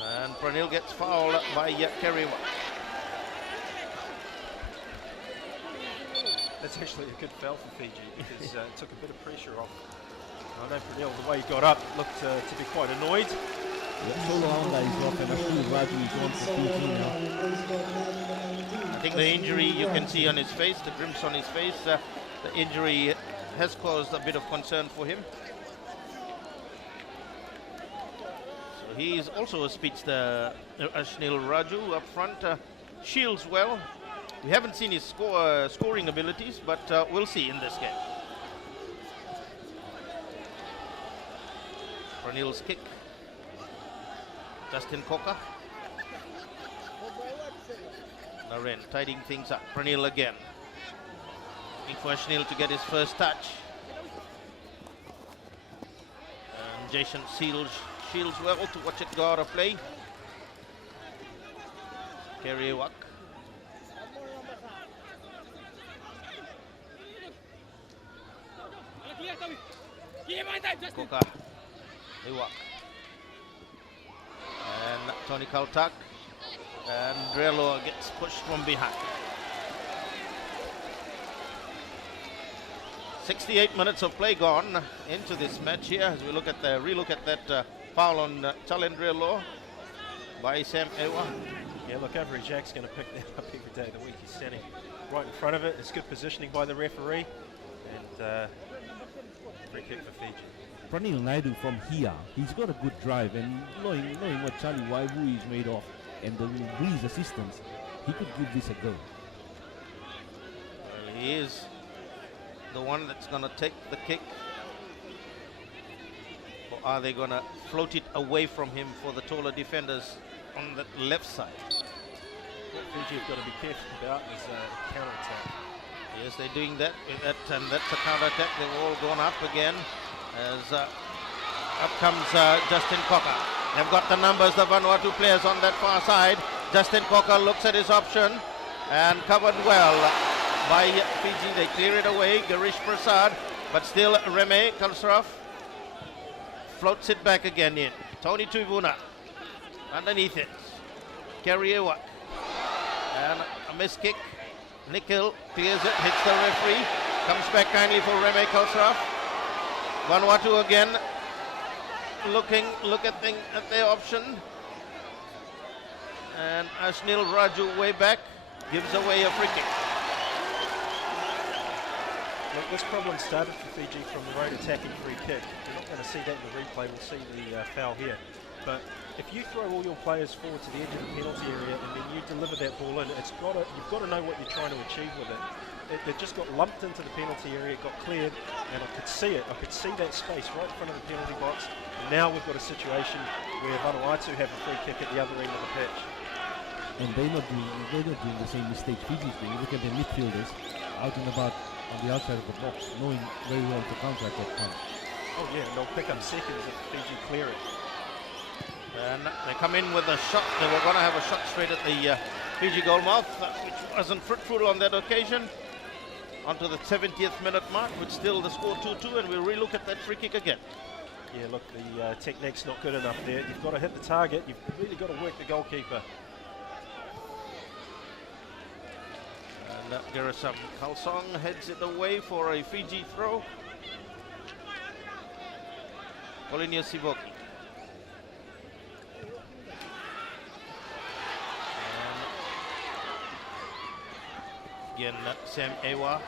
And Pranil gets fouled by Keriwak. That's actually a good foul for Fiji because it took a bit of pressure off. I know Pranil, the way he got up, looked to be quite annoyed. Solowanga is off and Ashnil Raju is on for 14 now. I think the injury you can see on his face, the grimps on his face, the injury has caused a bit of concern for him. So he is also a speedster, Ashnil Raju up front, shields well. We haven't seen his scoring abilities, but we'll see in this game. Pranil's kick. Justin Koka. Naren tidying things up. Pranil again. Looking for Ashnil to get his first touch. And Jason shields well to watch it go out of play. Keriwak. Koka. Ewak. And Tony Kaltak. And Drello gets pushed from behind. 68 minutes of play gone into this match here as we look at relook at that foul on Chalendrello by Sam Ewa. Yeah, look, Avery Jack's going to pick that up every day of the week. He's standing right in front of it. It's good positioning by the referee. And free kick for Fiji. Pranil Naidu from here, he's got a good drive, and knowing what Charlie Waivu is made of and the Breeze assistance, he could give this a go. Well, he is the one that's going to take the kick? Or are they going to float it away from him for the taller defenders on the left side? What Fiji have got to be careful about is counter-attack. Yes, they're doing that, and that's a counter-attack. They've all gone up again as up comes Justin Cocker. They've got the numbers, the Vanuatu players on that far side. Justin Cocker looks at his option and covered well by Fiji. They clear it away, Garish Prasad, but still Reme Kalsraf floats it back again in. Tony Tuivuna underneath it. Kariewak. And a miss kick. Nikhil clears it, hits the referee. Comes back kindly for Reme Kalsraf. Vanuatu again look at their option. And Ashnil Raju way back gives away a free kick. Look, this problem started for Fiji from the road attacking free kick. You're not going to see that in the replay. We'll see the foul here. But if you throw all your players forward to the edge of the penalty area and then you deliver that ball in, you've got to know what you're trying to achieve with it. It just got lumped into the penalty area, it got cleared, and I could see it. I could see that space right in front of the penalty box. And now we've got a situation where Vanuatu have a free kick at the other end of the pitch. And they're not doing the same mistakes Fiji's doing. Look at their midfielders out and about on the outside of the box, knowing very well to counter that punch. Oh yeah, and they'll pick up seconds if Fiji clear it. And they come in with a shot. They were going to have a shot straight at the Fiji goal mouth, which wasn't fruitful on that occasion. Onto the 70th minute mark, but still the score 2-2, and we'll relook at that free kick again. Yeah, look, the technique's not good enough there. You've got to hit the target. You've really got to work the goalkeeper. And Garrison Kalsong heads it away for a Fiji throw. Polinia Sivoki. Again, Sam Ewa.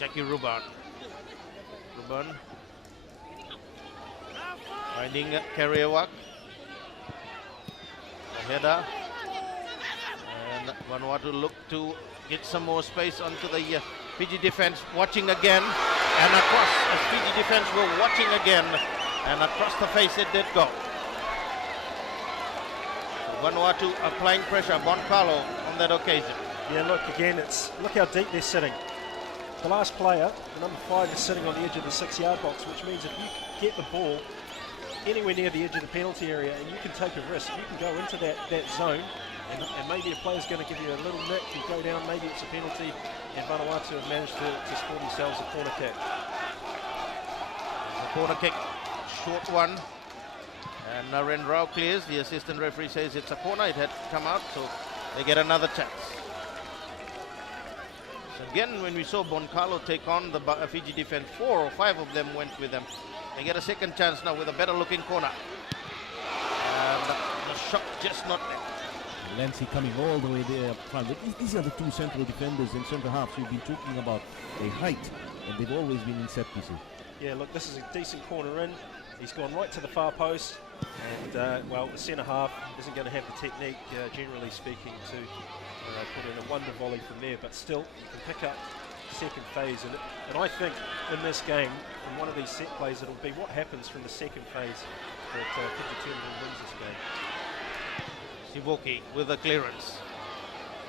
Jackie Ruban. Finding Kariewak. A header. And Vanuatu look to get some more space onto the Fiji defense. Watching again. And across, as Fiji defense were watching again. And across the face it did go. Vanuatu applying pressure. Boncalo on that occasion. Yeah, look again. Look how deep they're sitting. The last player, the number 5, is sitting on the edge of the 6-yard box, which means if you get the ball anywhere near the edge of the penalty area and you can take a risk, you can go into that zone and maybe a player's going to give you a little nick, you go down, maybe it's a penalty, and Vanuatu have managed to score themselves a corner kick. The corner kick, short one. And Naren Rao clears. The assistant referee says it's a corner. It had to come out, so they get another chance. So again, when we saw Boncalo take on the Fiji defense, 4 or 5 of them went with them. They get a second chance now with a better looking corner. And the shot just not there. Lancy coming all the way there up front. These are the two central defenders and centre halves we've been talking about. Their height, and they've always been in set pieces. Yeah, look, this is a decent corner in. He's gone right to the far post. And, well, the centre half isn't going to have the technique, generally speaking, to put in a wonder volley from there. But still, you can pick up second phase. And I think in this game, in one of these set plays, it'll be what happens from the second phase that could determine who wins this game. Sivoki with a clearance.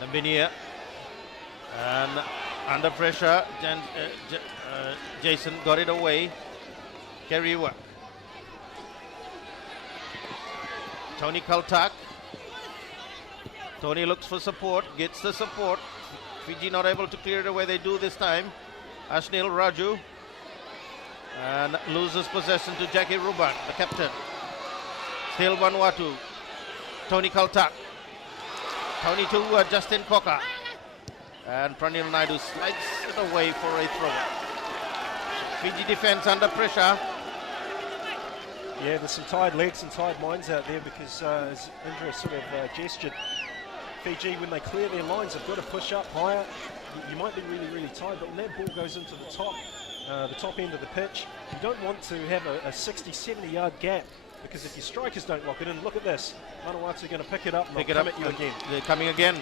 Nambinia. And under pressure, Jason got it away. Kariewak. Tony Kaltak. Tony looks for support, gets the support. Fiji not able to clear it away. They do this time. Ashnil Raju. And loses possession to Jackie Ruban, the captain. Still Vanuatu. Tony Kaltak. Tony to Justin Cocker. And Pranil Naidu slides it away for a throw. Fiji defense under pressure. Yeah, there's some tired legs and tired minds out there because as Indra sort of gestured, Fiji, when they clear their lines, have got to push up higher. You might be really, really tired, but when that ball goes into the top end of the pitch, you don't want to have a 60, 70 yard gap because if your strikers don't lock it in, look at this. Vanuatu are going to pick it up and they'll come at you again. They're coming again.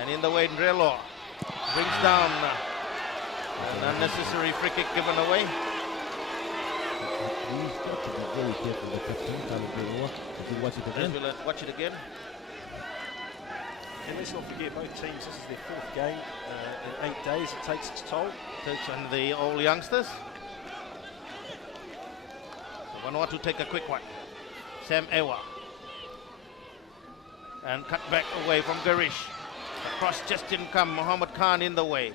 And in the way, Ndrelo brings down An unnecessary free kick given away. He's got to be very careful, the captain, if you watch it again. Let's watch it again. And let's not forget, both teams, this is their 4th game in 8 days. It takes its toll. Takes on the all youngsters. So Vanuatu take a quick one. Sam Ewa. And cut back away from Garish. The cross just didn't come. Muhammad Khan in the way.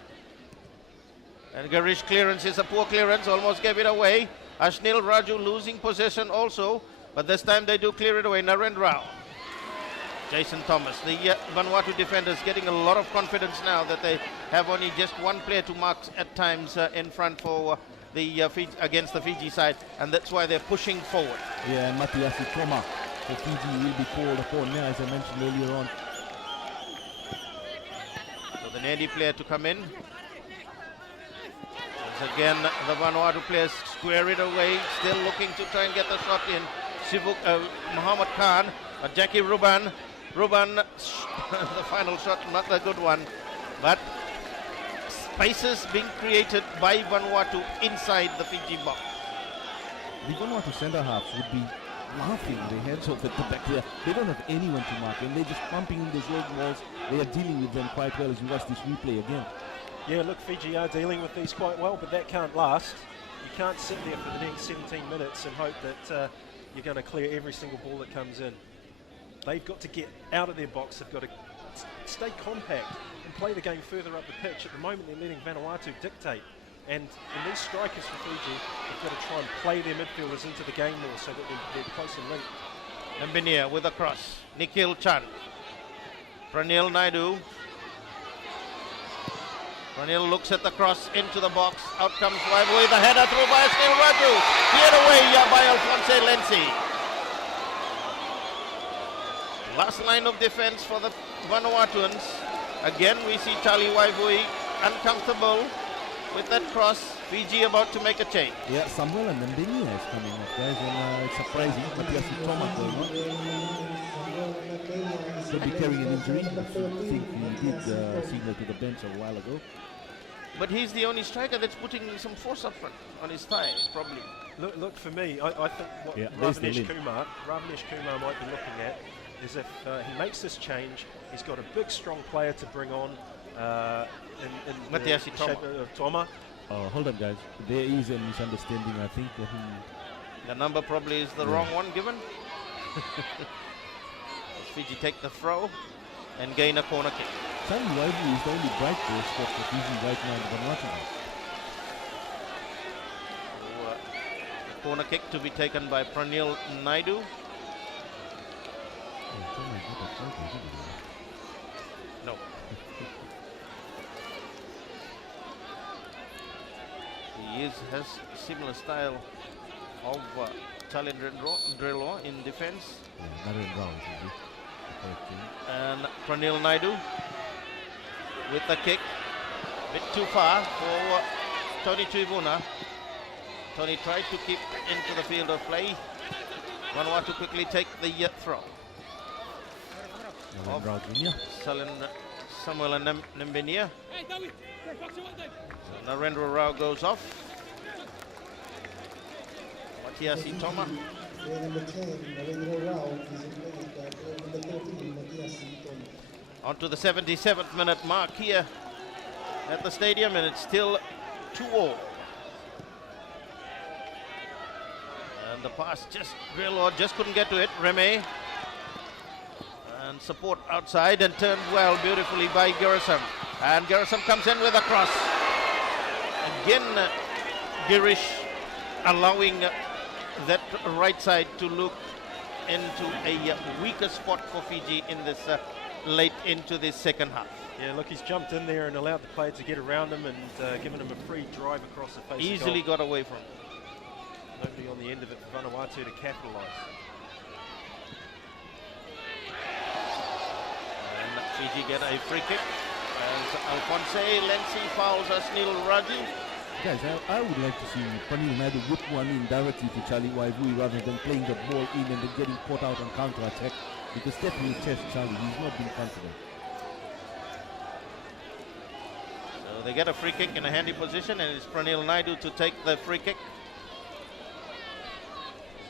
And Garish clearance is a poor clearance. Almost gave it away. Ashnil Raju losing possession also. But this time they do clear it away. Narendra. Jason Thomas. The Vanuatu defenders getting a lot of confidence now that they have only just one player to mark at times in front for the against the Fiji side, and that's why they're pushing forward. Yeah, and Matiasi Toma for Fiji will be called upon now, as I mentioned earlier on. So the Nandi player to come in. Once again, the Vanuatu players square it away, still looking to try and get the shot in. Muhammad Khan, but Jackie Ruban, the final shot, not a good one, but spaces being created by Vanuatu inside the Fiji box. The Vanuatu centre halves would be laughing their heads off at the back there. They don't have anyone to mark, and they're just pumping in those old walls. They are dealing with them quite well as you watch this replay again. Yeah, look, Fiji are dealing with these quite well, but that can't last. You can't sit there for the next 17 minutes and hope that you're going to clear every single ball that comes in. They've got to get out of their box. They've got to stay compact and play the game further up the pitch. At the moment, they're letting Vanuatu dictate. And these strikers for Fiji have got to try and play their midfielders into the game more so that they're close and linked. Nambinia with a cross. Nikhil Chand. Pranil Naidu. Pranil looks at the cross into the box. Out comes Waibui. The header through by Ashnil Raju. Cleared away by Alphonse Lensi. Last line of defense for the Vanuatuans. Again, we see Charlie Waibui uncomfortable with that cross. Fiji about to make a change. Yeah, Samuel and Nambinia is coming up, guys, and it's surprising. Matiasi Toma going on. Could be carrying an injury. I think he did signal to the bench a while ago. But he's the only striker that's putting some force up front on his thigh, probably. Look for me, I think what Ravinesh Kumar might be looking at is if he makes this change, he's got a big, strong player to bring on in Matiasi the shape of Toma. Oh, hold on, guys. There is a misunderstanding, I think. The number probably is the wrong one given. Fiji take the throw and gain a corner kick. Charlie Waibui is the only bright spot for Fiji right now in Vanuatu. The corner kick to be taken by Pranil Naidu. No. He has similar style of Talendrelo in defense. And Pranil Naidu with the kick. Bit too far for Tony Tuivuna. Tony tried to keep into the field of play. Vanuatu quickly take the throw. Samuel and Nambinia. Narendra Rao goes off. Matiasi Toma. On to the 77th minute mark here at the stadium, and it's still 2-2. And the pass just couldn't get to it. Reme. And support outside and turned well beautifully by Girasim. And Girasim comes in with a cross. Again, Girish allowing that right side to look into a weaker spot for Fiji in this late into this second half. Yeah, look, he's jumped in there and allowed the player to get around him and given him a free drive across the face. Easily got away from him. Nobody on the end of it for Vanuatu to capitalise. And Fiji get a free kick as Alphonse Lensi fouls Ashnil Raju. Guys, I would like to see Pranil Naidu whip one in directly to Charlie Waibui rather than playing the ball in and then getting caught out on counter-attack, because that will test Charlie. He's not been confident. So they get a free kick in a handy position, and it's Pranil Naidu to take the free kick.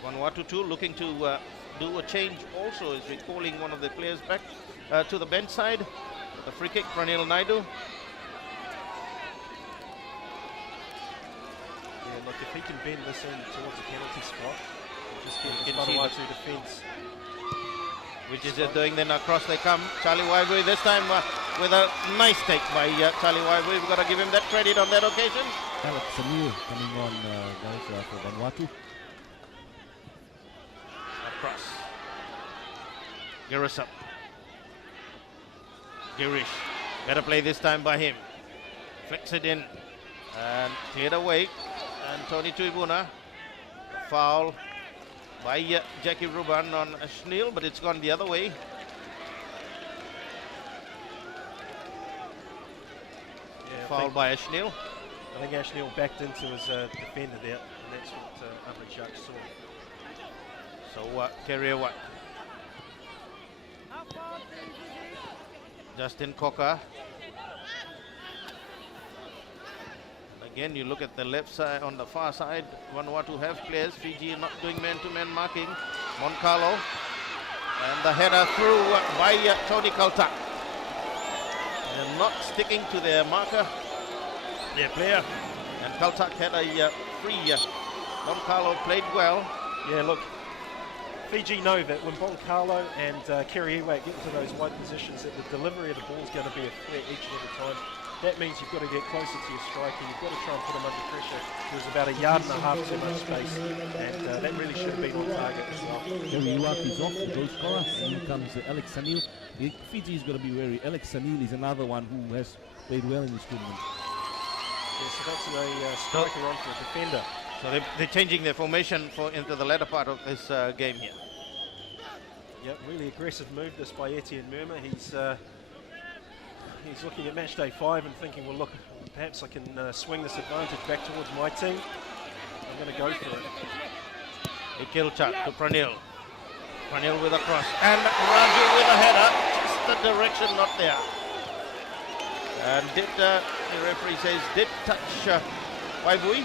Vanuatu too looking to do a change also, as we're calling one of the players back to the bench side. The free kick, Pranil Naidu. Yeah, look, if he can bend this in towards the penalty spot, just get You the can see Vanuatu defence. Which is doing, then across they come. Charlie Waibui this time with a nice take by Charlie Waibui. We've got to give him that credit on that occasion. Alex Samir coming on guys for Vanuatu. Across. Girisup. Girish. Better play this time by him. Flicks it in. And cleared away. And Tony Tuibuna. Foul by Jackie Ruban on Schneel, but it's gone the other way. Yeah, Foul by Schneel. I think Ashneel backed into his defender there, and that's what other judge saw. So carrier one. Justin Cocker. Again, you look at the left side, on the far side, Vanuatu have players. Fiji not doing man-to-man marking. Moncalo. And the header through by Tony Kaltak. They're not sticking to their marker, their player. And Kaltak had a free. Moncalo played well. Yeah, look, Fiji know that when Boncalo and Kiriiwa get into those wide positions, that the delivery of the ball is going to be a threat each and every time. That means you've got to get closer to your striker. You've got to try and put him under pressure. There's about a yard and a half too much space, and that really should have been on target as well. Vanuatu is off, the goal scorer, and here comes Alex Sanil. Fiji is going to be wary. Alex Sanil is another one who has played well in this tournament. Yeah, so that's a striker on for a defender. So they're changing their formation into the latter part of this game here. Yep, really aggressive move this by Etienne Murma. He's looking at match day 5 and thinking, well, look, perhaps I can swing this advantage back towards my team. I'm going to go for it. Nikhil Chat to Pranil. Pranil with a cross. And Raju with a header. Just the direction not there. And the referee says, did touch Waibui.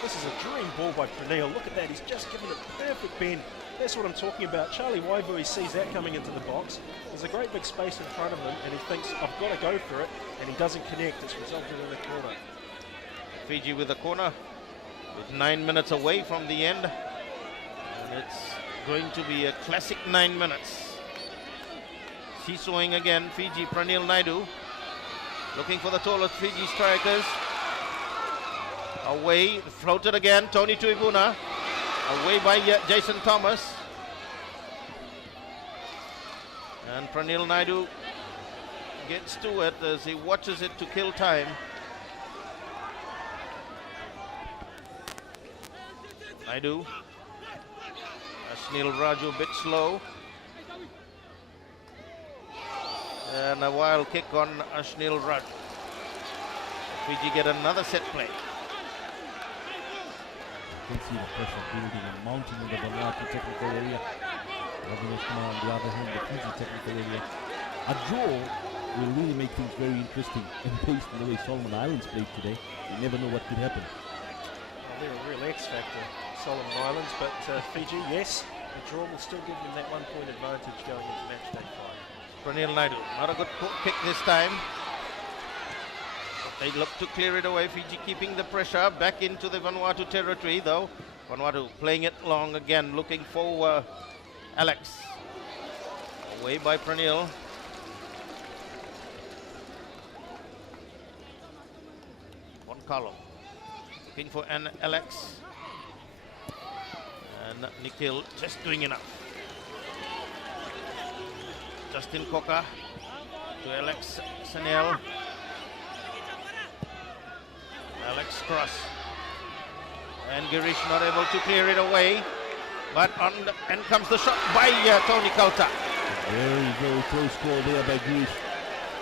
This is a dream ball by Pranil. Look at that. He's just given it perfect bend. That's what I'm talking about. Charlie Waibui sees that coming into the box. There's a great big space in front of him, and he thinks, I've got to go for it, and he doesn't connect. It's resulted in a corner. Fiji with the corner, with 9 minutes away from the end. And it's going to be a classic 9 minutes. Seesawing again, Fiji, Pranil Naidu. Looking for the tallest Fiji strikers. Away, floated again, Tony Tuibuna. Away by Jason Thomas. And Pranil Naidu gets to it as he watches it to kill time. Naidu. Ashnil Raju a bit slow. And a wild kick on Ashnil Raju. Fiji get another set play. You can see the pressure building and mounting in the Vanuatu technical area. On the other hand, the Fiji technical area. A draw will really make things very interesting, and based on the way Solomon Islands played today, you never know what could happen. Well, they're a real X factor, Solomon Islands, but Fiji, yes, the draw will still give them that 1 point advantage going into match day 5. Pranil Naidu, not a good kick this time. They look to clear it away. Fiji keeping the pressure back into the Vanuatu territory, though. Vanuatu playing it long again, looking for Alex. Away by Pranil. Moncalo looking for an Alex. And Nikhil just doing enough. Justin Coca to Alex Sanel. Alex cross. And Girish not able to clear it away. But and comes the shot by Tony Kaltak. Very, very close call there by Girish.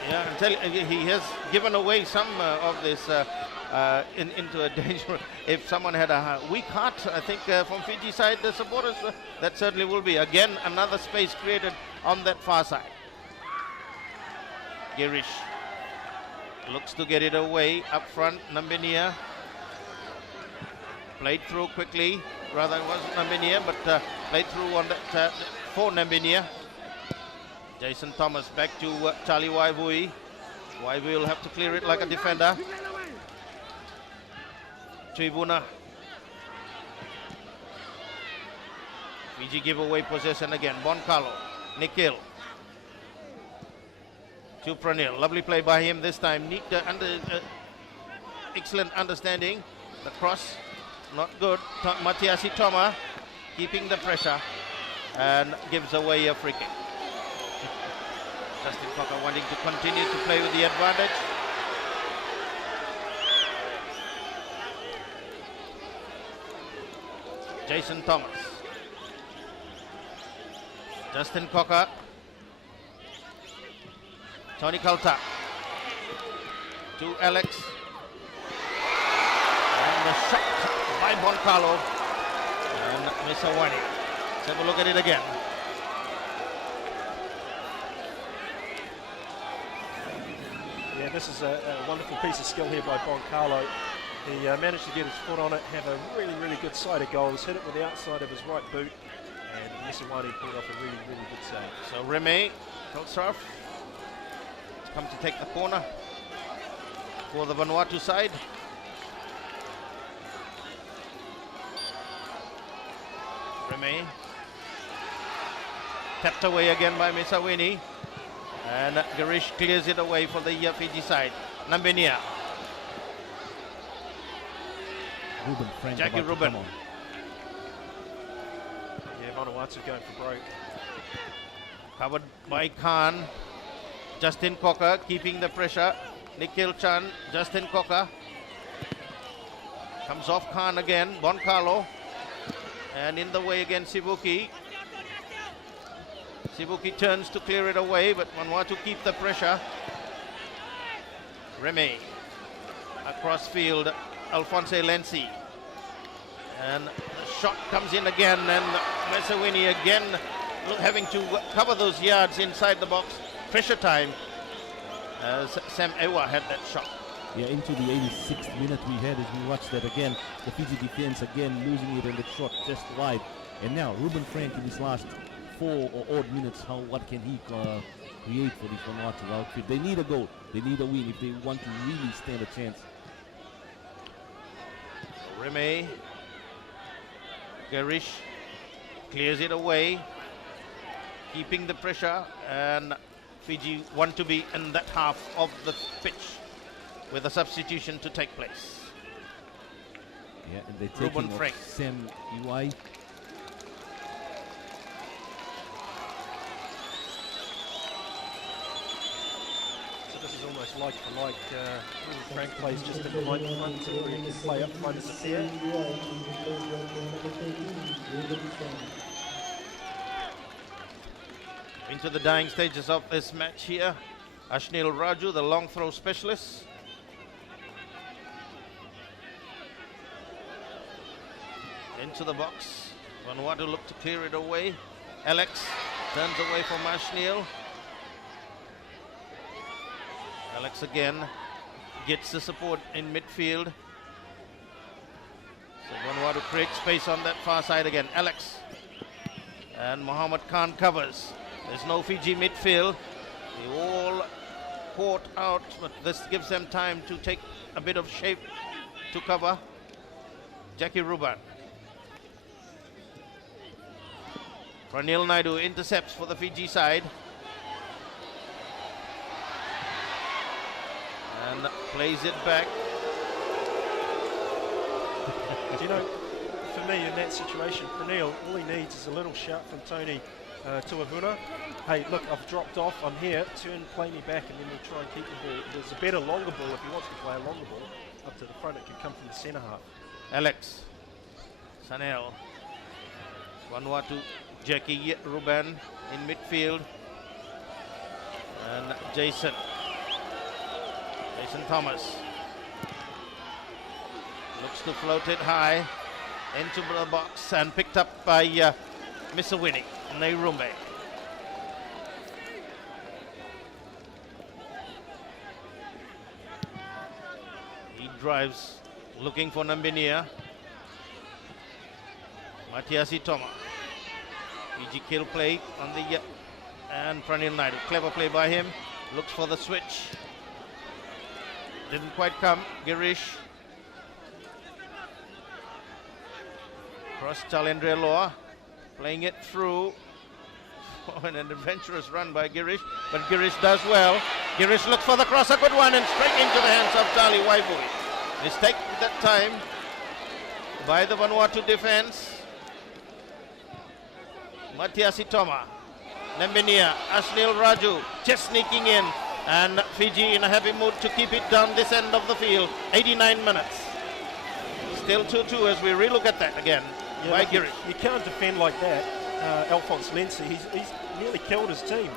Yeah, he has given away some of this into a danger. If someone had a weak heart, I think from Fiji side, the supporters, that certainly will be. Again, another space created on that far side. Girish. looks to get it away up front. Nambinia played through quickly. Rather, it wasn't Nambinia, but played through on that for Nambinia. Jason Thomas back to Charlie Waivui. Waivui will have to clear it like a defender. Tribuna. Fiji give away possession again. Boncalo. Nikhil. To Pranil. Lovely play by him this time. Neat, excellent understanding. The cross, not good. Matiasi Toma keeping the pressure and gives away a free kick. Justin Cocker wanting to continue to play with the advantage. Jason Thomas. Justin Cocker. Tony Kalta. To Alex. And the shot by Boncalo. And Misawani. Let's have a look at it again. Yeah, this is a wonderful piece of skill here by Boncalo. He managed to get his foot on it, have a really, really good sight of goals, hit it with the outside of his right boot, and Misawani pulled off a really, really good save. So Remy Telsarf come to take the corner for the Vanuatu side. Remy tapped away again by Misawini, and Garish clears it away for the Fiji side. Nambinia. Ruben Frank Jackie about to Ruben. come on. Yeah, Vanuatu going for broke. Covered by Khan. Justin Cocker keeping the pressure. Nikhil Chan, Justin Cocker. Comes off Khan again. Boncalo. And in the way again, Sibuki. Sibuki turns to clear it away, but Vanuatu keep the pressure. Remy. Across field, Alphonse Lenzi. And the shot comes in again, and Mesawini again having to cover those yards inside the box. Pressure time as Sam Ewa had that shot. Yeah, into the 86th minute we had as we watched that again. The Fiji defense again losing it and the shot just wide. And now Ruben Frank in his last 4 or odd minutes, what can he create for this Vanuatu outfit? They need a goal. They need a win if they want to really stand a chance. Remy. Garish clears it away, keeping the pressure, and Fiji want to be in that half of the pitch with a substitution to take place. Yeah, and they're taking Ruben Frank. off Sam Iwai. So this is almost like for like. Ruben Frank plays just in the right front, so he can play up front as a pair. Into the dying stages of this match here. Ashnil Raju, the long throw specialist. Into the box. Vanuatu look to clear it away. Alex turns away from Ashnil. Alex again gets the support in midfield. So Vanuatu creates space on that far side again. Alex. And Mohammed Khan covers. There's no Fiji midfield. They all caught out, but this gives them time to take a bit of shape to cover. Jackie Ruban. Pranil Naidu intercepts for the Fiji side. And plays it back. Do you know, for me in that situation, Pranil, all he needs is a little shout from Tony Tuavuna. Hey, look, I've dropped off, I'm here, turn, play me back, and then we'll try and keep the ball. There's a better longer ball if he wants to play a longer ball up to the front. It can come from the centre half. Alex. Sanel. Vanuatu. Jackie Ruben in midfield. And Jason Thomas. Looks to float it high into the box and picked up by Misawini, Nairumbe. drives, looking for Nambinia. Matiasi Toma. Fiji kill play on the and Pranil Naidu. Clever play by him. Looks for the switch. Didn't quite come. Girish. Cross Chalendra Loa. Playing it through. Oh, and an adventurous run by Girish. But Girish does well. Girish looks for the cross. A good one and straight into the hands of Charlie Waivui. Mistake that time by the Vanuatu defense. Matiasi Toma. Nambinia, Ashnil Raju just sneaking in, and Fiji in a happy mood to keep it down this end of the field. 89 minutes. Still 2-2 as we relook at that again by Girish. You can't defend like that, Alphonse Lenzi. He's nearly killed his team.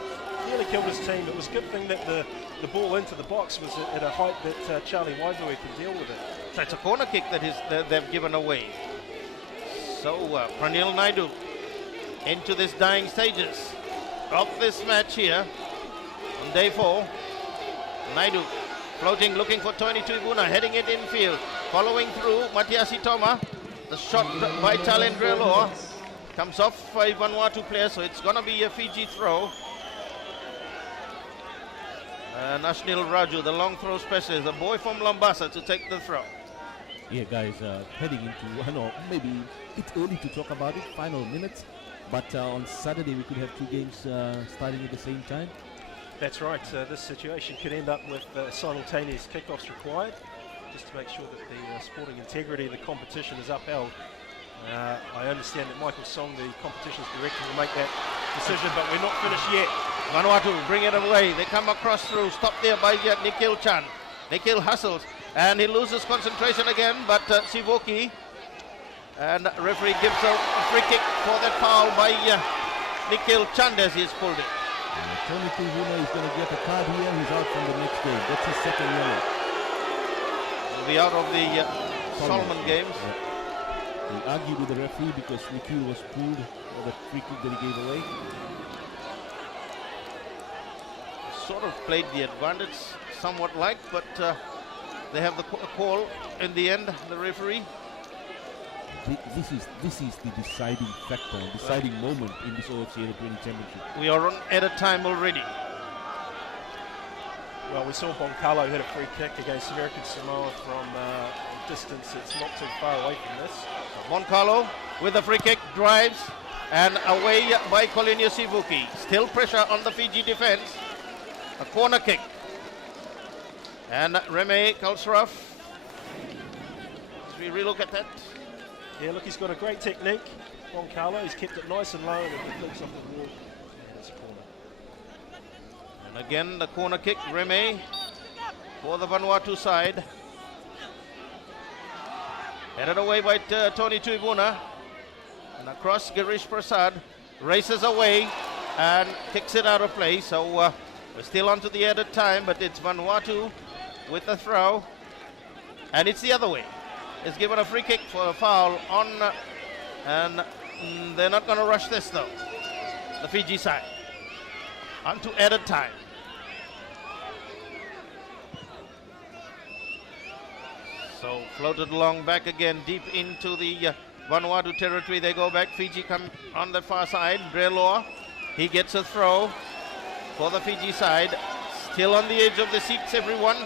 It was a good thing that the ball into the box was at a height that Charlie Waivui could deal with it. So it's a corner kick that they've given away. So Pranil Naidu into this dying stages of this match here on day 4. Naidu floating, looking for 22 Ibuna, heading it infield, following through Matiasi Toma. The shot by Chalendra Loa comes off by Vanuatu player, so it's going to be a Fiji throw. And Ashnil Raju, the long throw specialist, a boy from Lambasa, to take the throw. Yeah, guys, heading into, I know, maybe it's early to talk about it, final minutes. But on Saturday we could have 2 games starting at the same time. That's right. This situation could end up with simultaneous kickoffs required, just to make sure that the sporting integrity of the competition is upheld. I understand that Michael Song, the competitions director, will make that decision, but we're not finished yet. Vanuatu bring it away. They come across through. Stopped there by Nikhil Chan. Nikhil hustles and he loses concentration again, but Sivoki. And referee gives a free kick for that foul by Nikhil Chand as he's pulled it. Tony Tuvuna is going to get a card here. He's out from the next game. That's his second yellow. He'll be out of the Solomon games. Yeah. He argued with the referee because Nikhil was pulled for the free kick that he gave away. Sort of played the advantage somewhat like, but they have the call in the end, the referee. This is the deciding factor, deciding moment in this OFC Under-20 Championship. We are on added time already. Well, we saw Boncalo hit a free kick against American Samoa from a distance. It's not too far away from this. Boncalo with a free kick, drives, and away by Colinio Sivuki. Still pressure on the Fiji defense. A corner kick. And Reme Kalsraf. As we relook at that. Yeah, look, he's got a great technique. Boncalo, he's kept it nice and low and it flicks off the wall. And it's a corner. And again, the corner kick, Reme for the Vanuatu side. Headed away by Tony Tuibuna. And across, Girish Prasad races away and kicks it out of play. So we're still on to the added time, but it's Vanuatu with the throw. And it's the other way. Is given a free kick for a foul on, and they're not going to rush this though. The Fiji side. On to added time. So floated along back again, deep into the Vanuatu territory. They go back. Fiji come on the far side. Breloa, he gets a throw for the Fiji side. Still on the edge of the seats, everyone.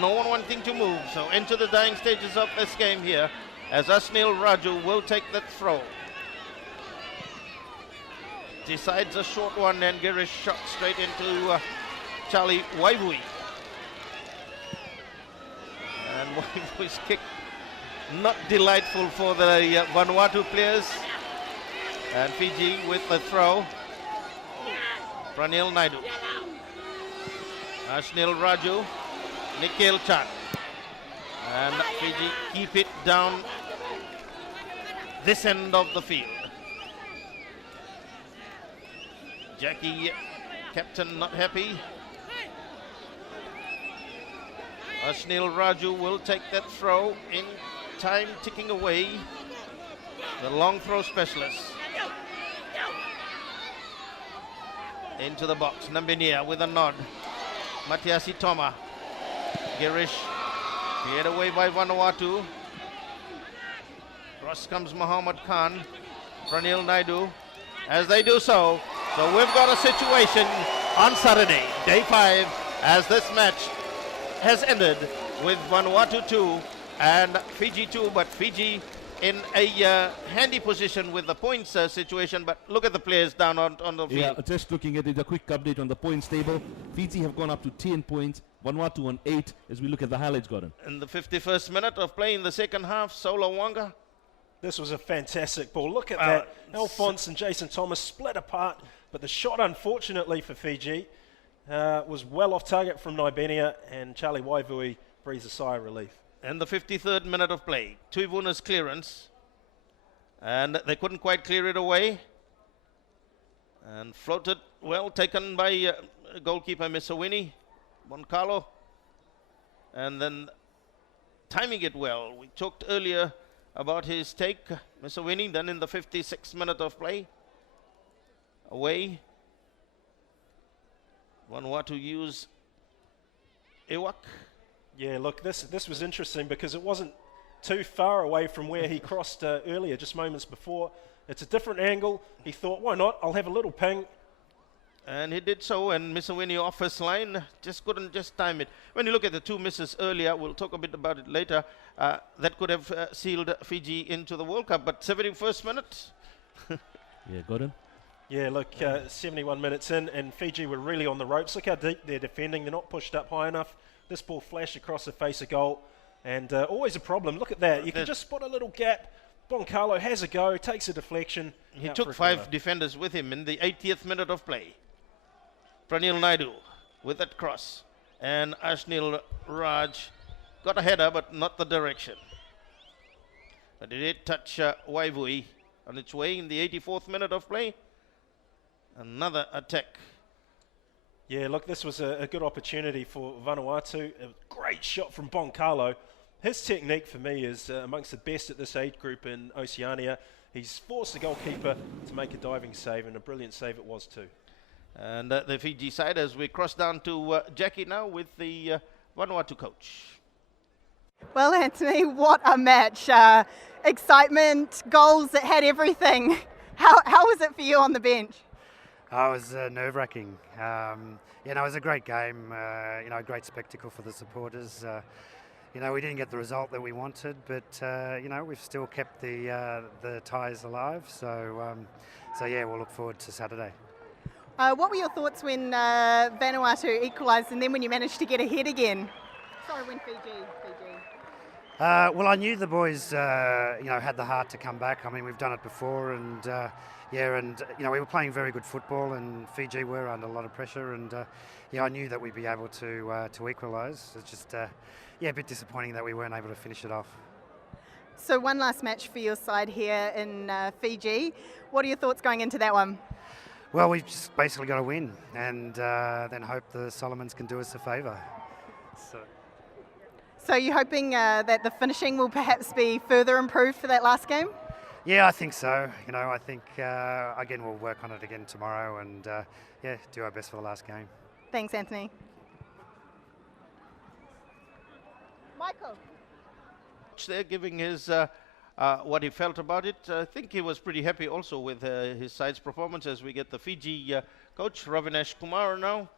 No one wanting to move, so into the dying stages of this game here as Ashnil Raju will take that throw. Decides a short one and Girish shot straight into Charlie Waivui. And Waivui's kick not delightful for the Vanuatu players. And Fiji with the throw. Pranil Naidu. Ashnil Raju. Nikhil Chan. And Fiji keep it down this end of the field. Jackie, captain, not happy. Ashnil Raju will take that throw in time, ticking away. The long throw specialist. Into the box, Nambinia with a nod. Matiasi Toma. Girish Cleared away by Vanuatu. Cross comes Muhammad Khan. Pranil Naidu. As they do so, we've got a situation on Saturday, day 5, as this match has ended with Vanuatu 2 and Fiji 2, but Fiji in a handy position with the points situation. But look at the players down on the field. Yeah, just looking at it, a quick update on the points table. Fiji have gone up to 10 points, Vanuatu on 8 as we look at the highlights, Gordon. In the 51st minute of play in the second half, Solo Wanga. This was a fantastic ball. Look at that. Alphonse and Jason Thomas split apart, but the shot, unfortunately for Fiji, was well off target from Nibenia, and Charlie Waivui breathes a sigh of relief. In the 53rd minute of play, Tuivuna's clearance, and they couldn't quite clear it away, and floated, well taken by goalkeeper Misawini, Boncalo, and then timing it well. We talked earlier about his take, Misawini, then in the 56th minute of play, away, Vanuatu use Ewak. Yeah, look, this was interesting because it wasn't too far away from where he crossed earlier, just moments before. It's a different angle. He thought, why not? I'll have a little ping. And he did so, and Misawini off his line, just couldn't time it. When you look at the two misses earlier, we'll talk a bit about it later, that could have sealed Fiji into the World Cup. But 71st minute. Yeah, Gordon. Yeah, look, 71 minutes in, and Fiji were really on the ropes. Look how deep they're defending. They're not pushed up high enough. This ball flashed across the face of goal, and always a problem. Look at that. You can just spot a little gap. Boncalo has a go, takes a deflection. He took 5 defenders with him in the 80th minute of play. Pranil Naidu with that cross, and Ashnil Raj got a header, but not the direction. But it did touch Waivui on its way in the 84th minute of play. Another attack. Yeah, look, this was a good opportunity for Vanuatu. A great shot from Boncalo. His technique for me is amongst the best at this age group in Oceania. He's forced the goalkeeper to make a diving save, and a brilliant save it was too. And the Fiji side, as we cross down to Jackie now with the Vanuatu coach. Well, Anthony, what a match. Excitement, goals, it had everything. How was it for you on the bench? It was nerve-wracking. It was a great game, a great spectacle for the supporters. We didn't get the result that we wanted, but, we've still kept the ties alive. So, we'll look forward to Saturday. What were your thoughts when Vanuatu equalised and then when you managed to get ahead again? Sorry, when Fiji. Well, I knew the boys, had the heart to come back. I mean, we've done it before, and we were playing very good football, and Fiji were under a lot of pressure, and I knew that we'd be able to equalise. It's just, a bit disappointing that we weren't able to finish it off. So one last match for your side here in Fiji. What are your thoughts going into that one? Well, we've just basically got to win, and then hope the Solomons can do us a favour. So you're hoping that the finishing will perhaps be further improved for that last game? Yeah, I think so. I think, again, we'll work on it again tomorrow and, do our best for the last game. Thanks, Anthony. Michael. There giving his what he felt about it. I think he was pretty happy also with his side's performance, as we get the Fiji coach, Ravinesh Kumar, now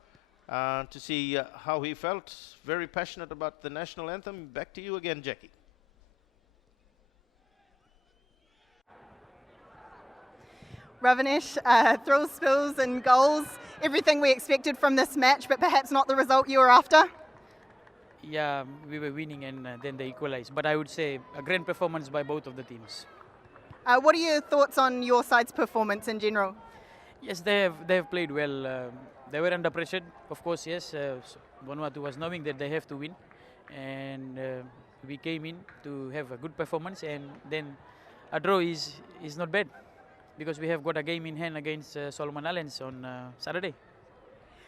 to see how he felt. Very passionate about the national anthem. Back to you again, Jackie. Ravinesh, thrills, spills and goals, everything we expected from this match, but perhaps not the result you were after? Yeah, we were winning and then they equalized. But I would say a great performance by both of the teams. What are your thoughts on your side's performance in general? Yes, they have played well. They were under pressure, of course, yes. Vanuatu was knowing that they have to win. And we came in to have a good performance, and then a draw is not bad, because we have got a game in hand against Solomon Islands on Saturday.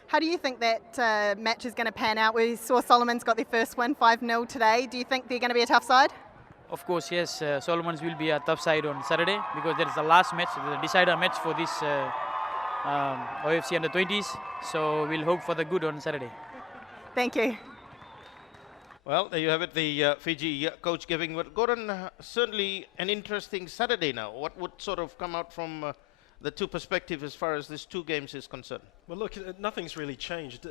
How do you think that match is going to pan out? We saw Solomon's got their first win, 5-0 today. Do you think they're going to be a tough side? Of course, yes. Solomons will be a tough side on Saturday, because there is the last match, the decider match for this OFC under 20s. So we'll hope for the good on Saturday. Thank you. Well, there you have it, the Fiji coach giving. But Gordon, certainly an interesting Saturday now. What would sort of come out from the two perspectives as far as these two games is concerned? Well, look, nothing's really changed.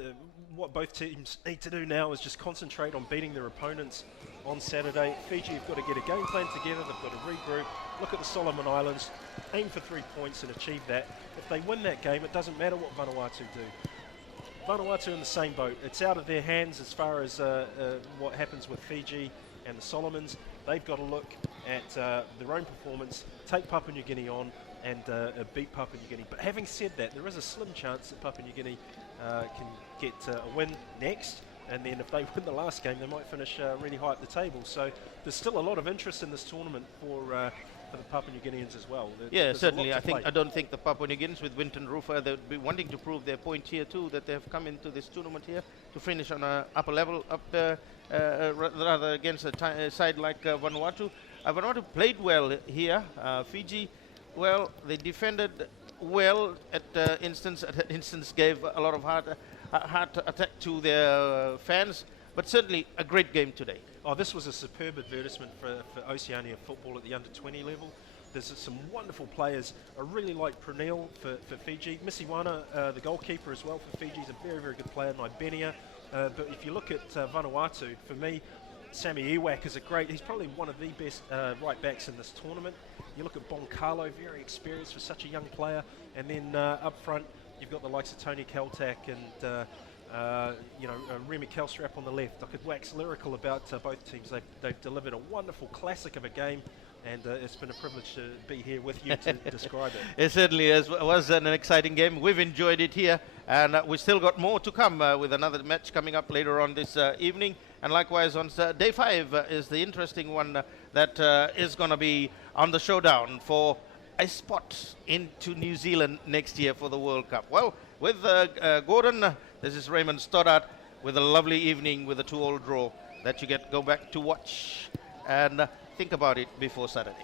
What both teams need to do now is just concentrate on beating their opponents on Saturday. Fiji have got to get a game plan together. They've got to regroup, look at the Solomon Islands, aim for 3 points and achieve that. If they win that game, it doesn't matter what Vanuatu do. Vanuatu in the same boat. It's out of their hands as far as what happens with Fiji and the Solomons. They've got to look at their own performance, take Papua New Guinea on and beat Papua New Guinea. But having said that, there is a slim chance that Papua New Guinea can get a win next. And then if they win the last game, they might finish really high at the table. So there's still a lot of interest in this tournament for the Papua New Guineans as well. Yeah, certainly. I don't think the Papua New Guineans with Winton Rufa, they'll be wanting to prove their point here too, that they have come into this tournament here to finish on a upper level, rather against a side like Vanuatu. Vanuatu played well here. Fiji, well, they defended well at instance gave a lot of hard attack to their fans, but certainly a great game today. Oh, this was a superb advertisement for Oceania football at the under-20 level. There's some wonderful players. I really like Pranil for Fiji. Misiwana, the goalkeeper as well for Fiji, is a very, very good player. Nibenia. But if you look at Vanuatu, for me, Sammy Iwak is he's probably one of the best right backs in this tournament. You look at Boncalo, very experienced for such a young player. And then up front, you've got the likes of Tony Kaltak and Remy Kelstrap on the left. I could wax lyrical about both teams. They've delivered a wonderful classic of a game, and it's been a privilege to be here with you to describe it. It certainly was an exciting game. We've enjoyed it here, and we still got more to come with another match coming up later on this evening. And likewise on day 5 is the interesting one that is going to be on the showdown for a spot into New Zealand next year for the World Cup. Well, with Gordon, this is Raymond Stoddart with a lovely evening with a 2-all draw that you go back to watch and think about it before Saturday.